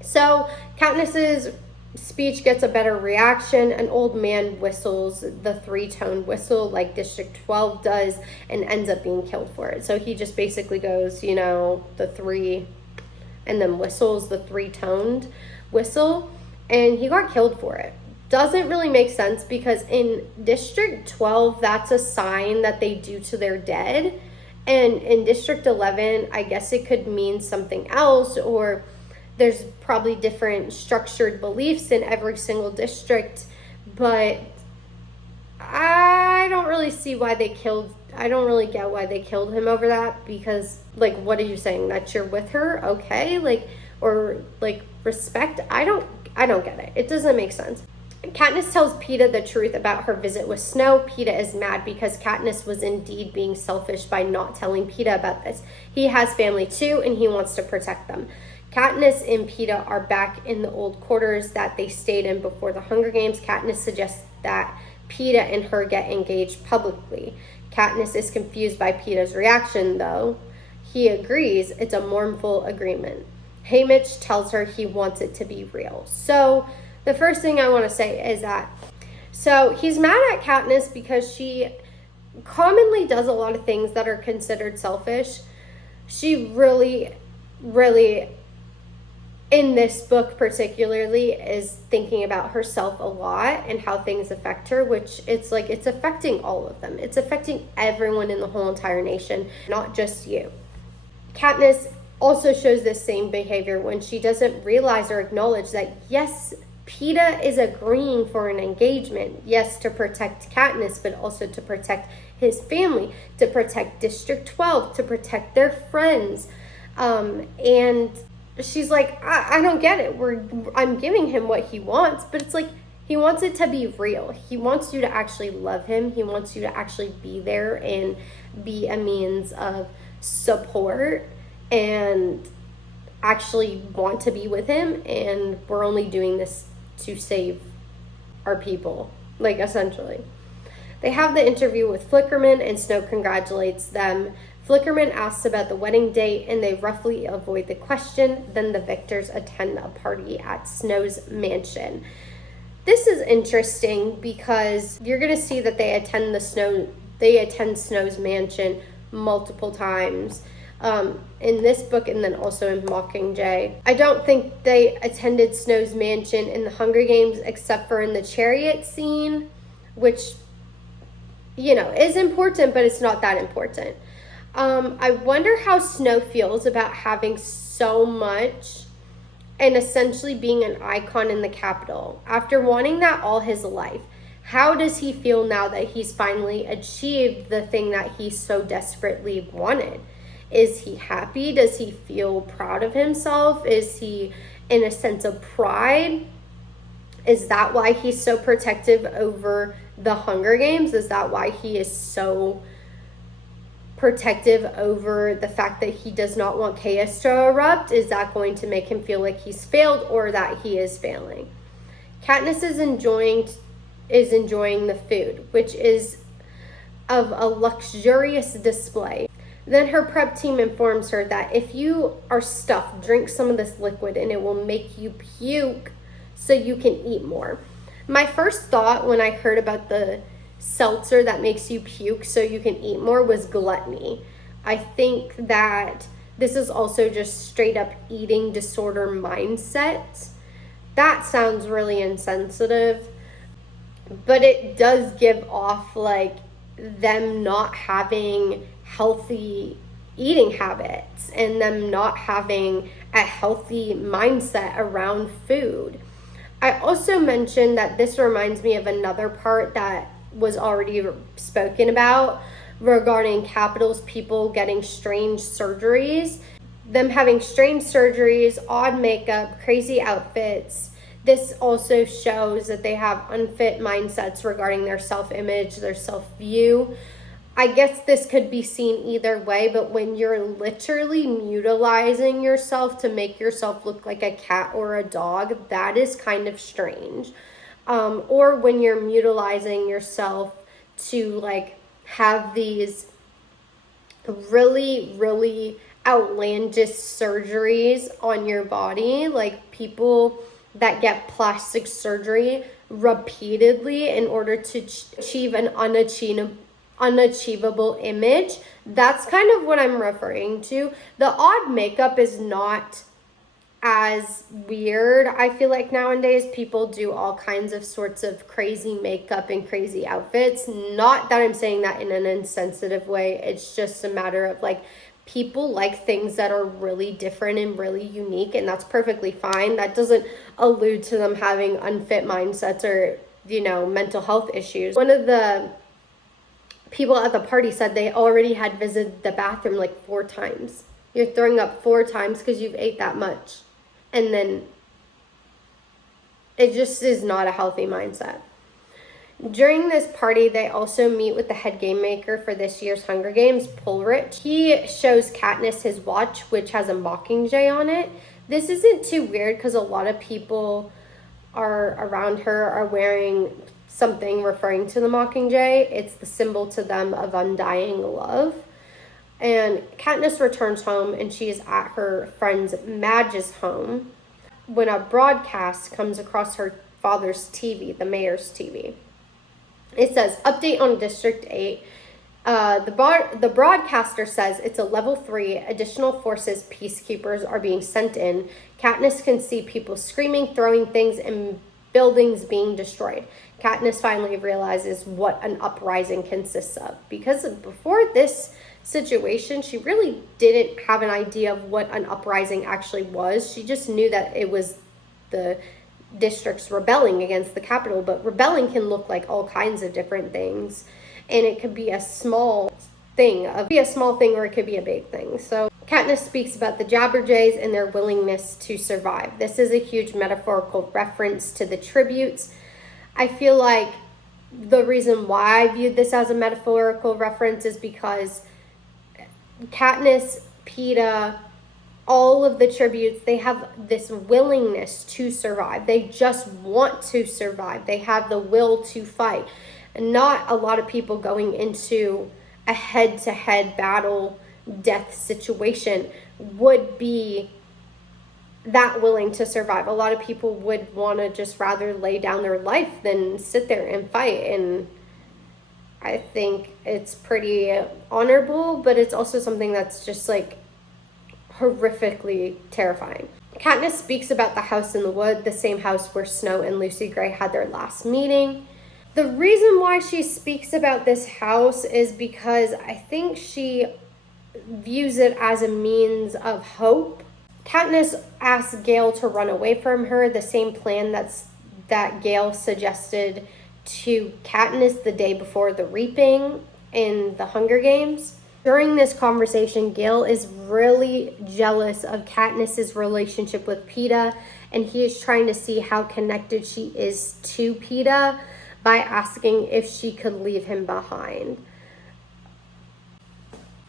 So Katniss's speech gets a better reaction. An old man whistles the 3-tone whistle like District 12 does and ends up being killed for it. So he just basically goes, you know, the 3 and then whistles the 3-toned whistle, and he got killed for it. Doesn't really make sense because in District 12, that's a sign that they do to their dead. And in District 11, I guess it could mean something else, or there's probably different structured beliefs in every single district. But I don't really see why they killed, I don't really get why they killed him over that, because, like, what are you saying? That you're with her? Okay, like, or, like, respect? I don't get it. It doesn't make sense. Katniss tells Peeta the truth about her visit with Snow. Peeta is mad because Katniss was indeed being selfish by not telling Peeta about this. He has family too, and he wants to protect them. Katniss and Peeta are back in the old quarters that they stayed in before the Hunger Games. Katniss suggests that Peeta and her get engaged publicly. Katniss is confused by Peeta's reaction, though. He agrees it's a mournful agreement. Haymitch tells her he wants it to be real. So the first thing I want to say is that, so he's mad at Katniss because she commonly does a lot of things that are considered selfish. She really, really, in this book particularly, is thinking about herself a lot and how things affect her, which it's like, it's affecting all of them. It's affecting everyone in the whole entire nation, not just you. Katniss also shows this same behavior when she doesn't realize or acknowledge that, yes, Peeta is agreeing for an engagement, yes, to protect Katniss, but also to protect his family, to protect District 12, to protect their friends. And she's like, I don't get it. I'm giving him what he wants, but it's like, he wants it to be real. He wants you to actually love him. He wants you to actually be there and be a means of support and actually want to be with him. And we're only doing this to save our people, like, essentially. They have the interview with Flickerman, and Snow congratulates them. Flickerman asks about the wedding date, and they roughly avoid the question. Then the victors attend a party at Snow's mansion. This is interesting because you're going to see that they attend Snow's mansion multiple times. In this book, and then also in Mockingjay. I don't think they attended Snow's mansion in the Hunger Games except for in the chariot scene, which, you know, is important, but it's not that important. I wonder how Snow feels about having so much and essentially being an icon in the capital. After wanting that all his life, how does he feel now that he's finally achieved the thing that he so desperately wanted? Is he happy? Does he feel proud of himself? Is he in a sense of pride? Is that why he's so protective over the Hunger Games? Is that why he is so protective over the fact that he does not want chaos to erupt? Is that going to make him feel like he's failed or that he is failing? Katniss is enjoying the food, which is of a luxurious display. Then her prep team informs her that if you are stuffed, drink some of this liquid and it will make you puke so you can eat more. My first thought when I heard about the seltzer that makes you puke so you can eat more was gluttony. I think that this is also just straight up eating disorder mindset. That sounds really insensitive, but it does give off like them not having healthy eating habits and them not having a healthy mindset around food. I also mentioned that this reminds me of another part that was already spoken about regarding Capitol's people getting strange surgeries. Them having strange surgeries, odd makeup, crazy outfits. This also shows that they have unfit mindsets regarding their self-image, their self-view. I guess this could be seen either way, but when you're literally mutilizing yourself to make yourself look like a cat or a dog, that is kind of strange. Or when you're mutilizing yourself to like have these really, really outlandish surgeries on your body, like people that get plastic surgery repeatedly in order to achieve an unachievable image. That's kind of what I'm referring to. The odd makeup is not as weird. I feel like nowadays people do all kinds of sorts of crazy makeup and crazy outfits. Not that I'm saying that in an insensitive way. It's just a matter of like, people like things that are really different and really unique, and that's perfectly fine. That doesn't allude to them having unfit mindsets or, you know, mental health issues. One of the people at the party said they already had visited the bathroom like 4 times. You're throwing up 4 times because you've ate that much. And then it just is not a healthy mindset. During this party, they also meet with the head game maker for this year's Hunger Games, Pulrich. He shows Katniss his watch, which has a Mockingjay on it. This isn't too weird because a lot of people around her are wearing something referring to the Mockingjay. It's the symbol to them of undying love. And Katniss returns home, and she is at her friend Madge's home when a broadcast comes across her father's TV, the mayor's TV. It says, update on District 8. The broadcaster says it's a level 3. Additional forces, peacekeepers, are being sent in. Katniss can see people screaming, throwing things, and buildings being destroyed. Katniss finally realizes what an uprising consists of. Because before this situation, she really didn't have an idea of what an uprising actually was. She just knew that it was the districts rebelling against the capital, but rebelling can look like all kinds of different things, and it could be a small thing, or it could be a big thing. So Katniss speaks about the Jabberjays and their willingness to survive. This is a huge metaphorical reference to the tributes. I feel like the reason why I viewed this as a metaphorical reference is because Katniss, Peeta, all of the tributes, they have this willingness to survive. They just want to survive. They have the will to fight. And not a lot of people going into a head-to-head battle death situation would be that willing to survive. A lot of people would want to just rather lay down their life than sit there and fight. And I think it's pretty honorable, but it's also something that's just like horrifically terrifying. Katniss speaks about the house in the wood, the same house where Snow and Lucy Gray had their last meeting. The reason why she speaks about this house is because I think she views it as a means of hope. Katniss asks Gale to run away from her, the same plan that Gale suggested to Katniss the day before the reaping in the Hunger Games. During this conversation, Gale is really jealous of Katniss's relationship with Peeta, and he is trying to see how connected she is to Peeta by asking if she could leave him behind.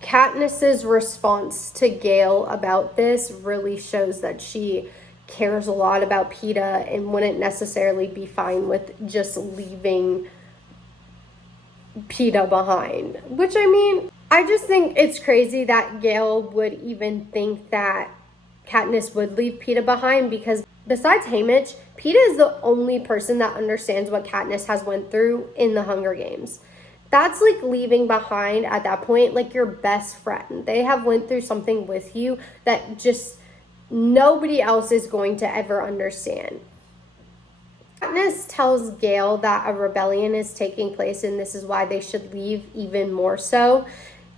Katniss's response to Gale about this really shows that she cares a lot about Peeta and wouldn't necessarily be fine with just leaving Peeta behind. Which, I mean, I just think it's crazy that Gale would even think that Katniss would leave Peeta behind, because besides Haymitch, Peeta is the only person that understands what Katniss has went through in the Hunger Games. That's like leaving behind at that point, like your best friend. They have went through something with you that just nobody else is going to ever understand. Katniss tells Gale that a rebellion is taking place and this is why they should leave even more so.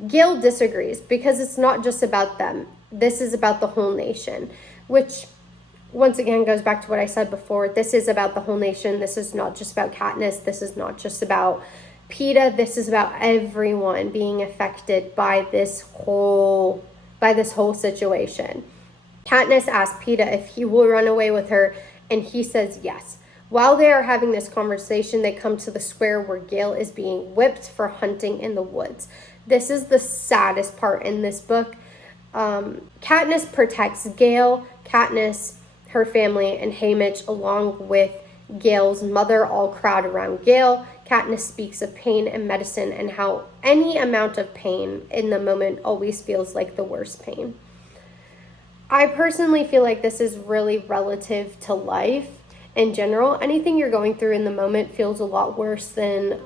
Gale disagrees because it's not just about them. This is about the whole nation, which once again goes back to what I said before. This is about the whole nation. This is not just about Katniss. This is not just about Peeta. This is about everyone being affected by this whole situation. Katniss asks Peeta if he will run away with her, and he says yes. While they are having this conversation, they come to the square where Gale is being whipped for hunting in the woods. This is the saddest part in this book. Katniss protects Gale, Katniss, her family, and Haymitch, along with Gale's mother, all crowd around Gale. Katniss speaks of pain and medicine and how any amount of pain in the moment always feels like the worst pain. I personally feel like this is really relative to life in general. Anything you're going through in the moment feels a lot worse than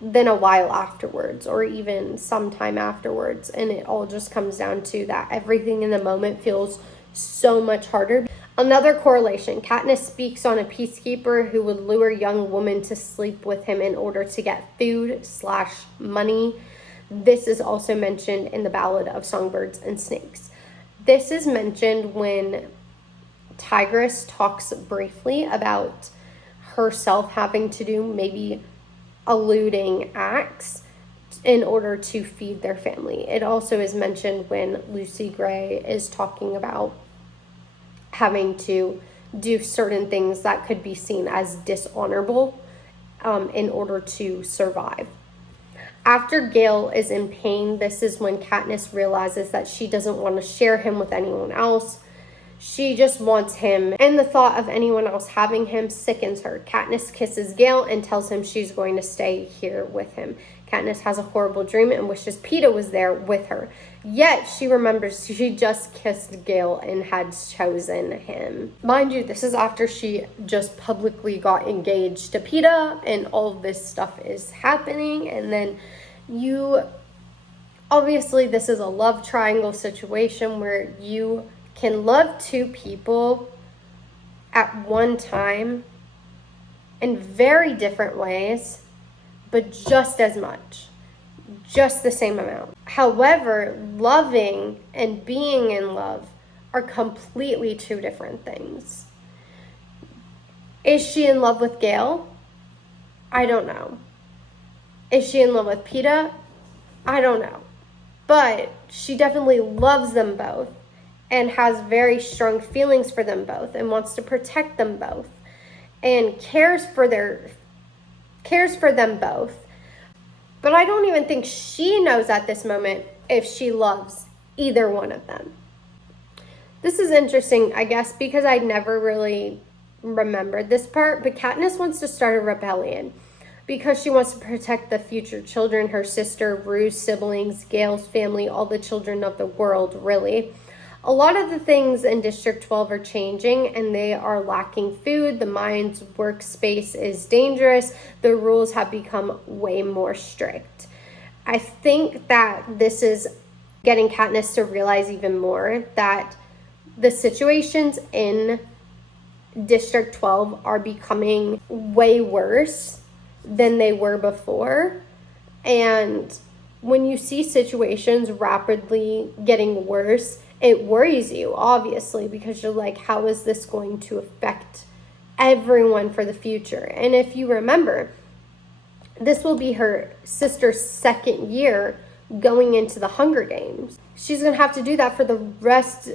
a while afterwards, or even sometime afterwards. And it all just comes down to that everything in the moment feels so much harder. Another correlation, Katniss speaks on a peacekeeper who would lure young women to sleep with him in order to get food/money. This is also mentioned in the Ballad of Songbirds and Snakes. This is mentioned when Tigress talks briefly about herself having to do maybe eluding acts in order to feed their family. It also is mentioned when Lucy Gray is talking about having to do certain things that could be seen as dishonorable in order to survive. After Gale is in pain, this is when Katniss realizes that she doesn't want to share him with anyone else. She just wants him, and the thought of anyone else having him sickens her. Katniss kisses Gale and tells him she's going to stay here with him. Katniss has a horrible dream and wishes Peeta was there with her. Yet she remembers she just kissed Gale and had chosen him. Mind you, this is after she just publicly got engaged to Peeta and all of this stuff is happening. And then obviously this is a love triangle situation where you can love two people at one time in very different ways, but just as much, just the same amount. However, loving and being in love are completely two different things. Is she in love with Gale? I don't know. Is she in love with Peeta? I don't know. But she definitely loves them both and has very strong feelings for them both and wants to protect them both and cares for them both. But I don't even think she knows at this moment if she loves either one of them. This is interesting, I guess, because I never really remembered this part, but Katniss wants to start a rebellion because she wants to protect the future children, her sister, Rue's siblings, Gale's family, all the children of the world, really. A lot of the things in District 12 are changing and they are lacking food. The mine's workspace is dangerous. The rules have become way more strict. I think that this is getting Katniss to realize even more that the situations in District 12 are becoming way worse than they were before. And when you see situations rapidly getting worse, it worries you, obviously, because you're like, how is this going to affect everyone for the future? And if you remember, this will be her sister's second year going into the Hunger Games. She's going to have to do that for the rest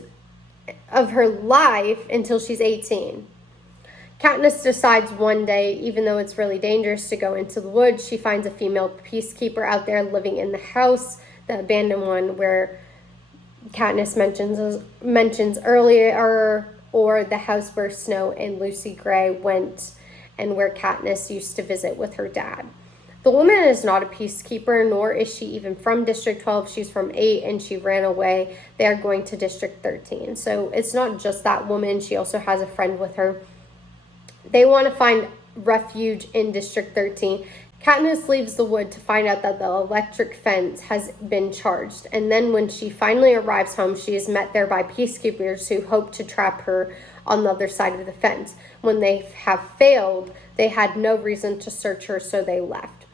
of her life until she's 18. Katniss decides one day, even though it's really dangerous to go into the woods, she finds a female peacekeeper out there living in the house, the abandoned one where Katniss mentions earlier, or the house where Snow and Lucy Gray went and where Katniss used to visit with her dad. The woman is not a peacekeeper, nor is she even from District 12. She's from 8 and she ran away. They are going to District 13. So it's not just that woman. She also has a friend with her. They want to find refuge in District 13. Katniss leaves the wood to find out that the electric fence has been charged. And then when she finally arrives home, she is met there by peacekeepers who hope to trap her on the other side of the fence. When they have failed, they had no reason to search her, so they left.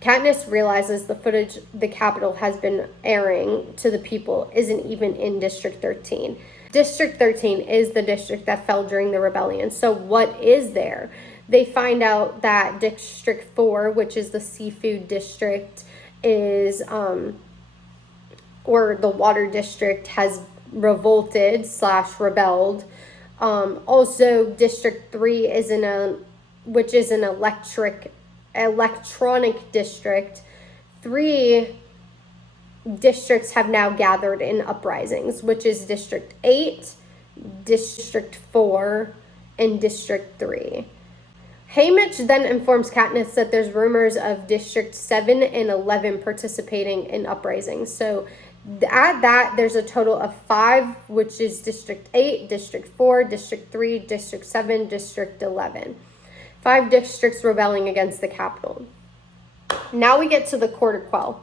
Katniss realizes the footage the Capitol has been airing to the people isn't even in District 13. District 13 is the district that fell during the rebellion. So what is there? They find out that District 4, which is the seafood district, is, or the water district, has revolted/rebelled. Also, District 3 is which is an electronic district. 3 districts have now gathered in uprisings, which is District 8, District 4, and District 3. Haymitch then informs Katniss that there's rumors of District 7 and 11 participating in uprisings. So at that, there's a total of 5, which is District 8, District 4, District 3, District 7, District 11. 5 districts rebelling against the Capitol. Now we get to the Court of Quell.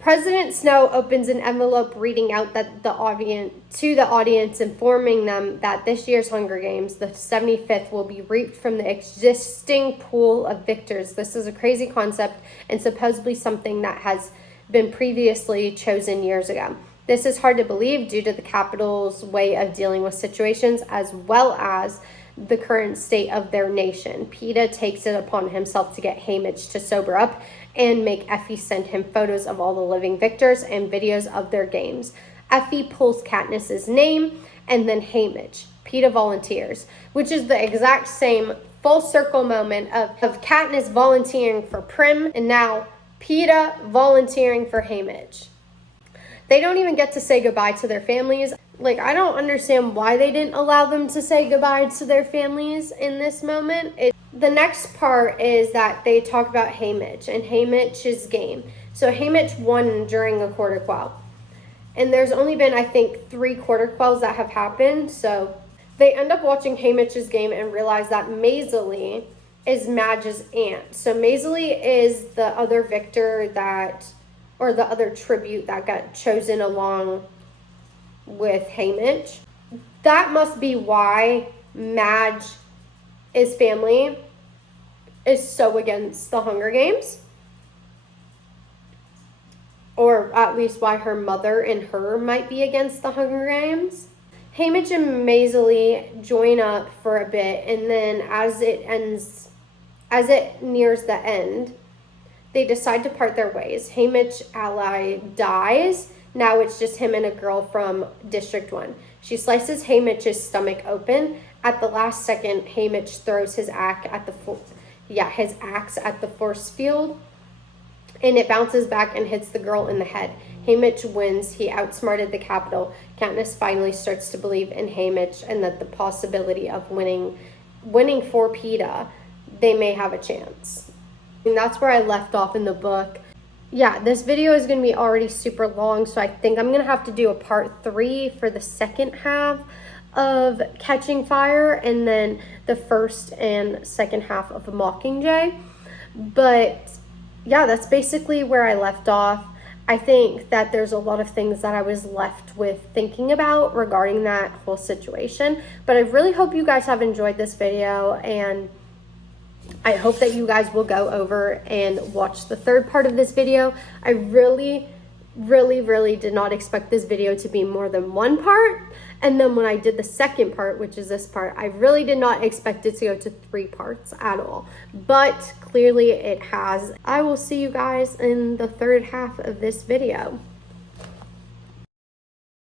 President Snow opens an envelope reading out that the audience, informing them that this year's Hunger Games, the 75th, will be reaped from the existing pool of victors. This is a crazy concept and supposedly something that has been previously chosen years ago. This is hard to believe due to the Capitol's way of dealing with situations as well as the current state of their nation. PETA takes it upon himself to get Haymitch to sober up and make Effie send him photos of all the living victors and videos of their games. Effie pulls Katniss's name and then Haymitch. PETA volunteers, which is the exact same full circle moment of Katniss volunteering for Prim and now PETA volunteering for Haymitch. They don't even get to say goodbye to their families. Like, I don't understand why they didn't allow them to say goodbye to their families in this moment. The next part is that they talk about Haymitch and Haymitch's game. So Haymitch won during a quarter quell. And there's only been, I think, 3 quarter quells that have happened. So they end up watching Haymitch's game and realize that Maisley is Madge's aunt. So Maisley is the other victor or the other tribute that got chosen along with Haymitch. That must be why Madge's family is so against the Hunger Games. Or at least why her mother and her might be against the Hunger Games. Haymitch and Maisley join up for a bit, and then as it nears the end, they decide to part their ways. Haymitch's ally dies. Now it's just him and a girl from District 1. She slices Haymitch's stomach open. At the last second, Haymitch throws his axe at the force field, and it bounces back and hits the girl in the head. Haymitch wins. He outsmarted the Capitol. Katniss finally starts to believe in Haymitch and that the possibility of winning for PETA, they may have a chance. And that's where I left off in the book. Yeah, this video is going to be already super long, so I think I'm going to have to do a part 3 for the second half of Catching Fire and then the first and second half of Mockingjay. But yeah, that's basically where I left off. I think that there's a lot of things that I was left with thinking about regarding that whole situation. But I really hope you guys have enjoyed this video, and I hope that you guys will go over and watch the third part of this video. I really did not expect this video to be more than 1 part. And then when I did the second part, which is this part, I really did not expect it to go to 3 parts at all. But clearly it has. I will see you guys in the third half of this video.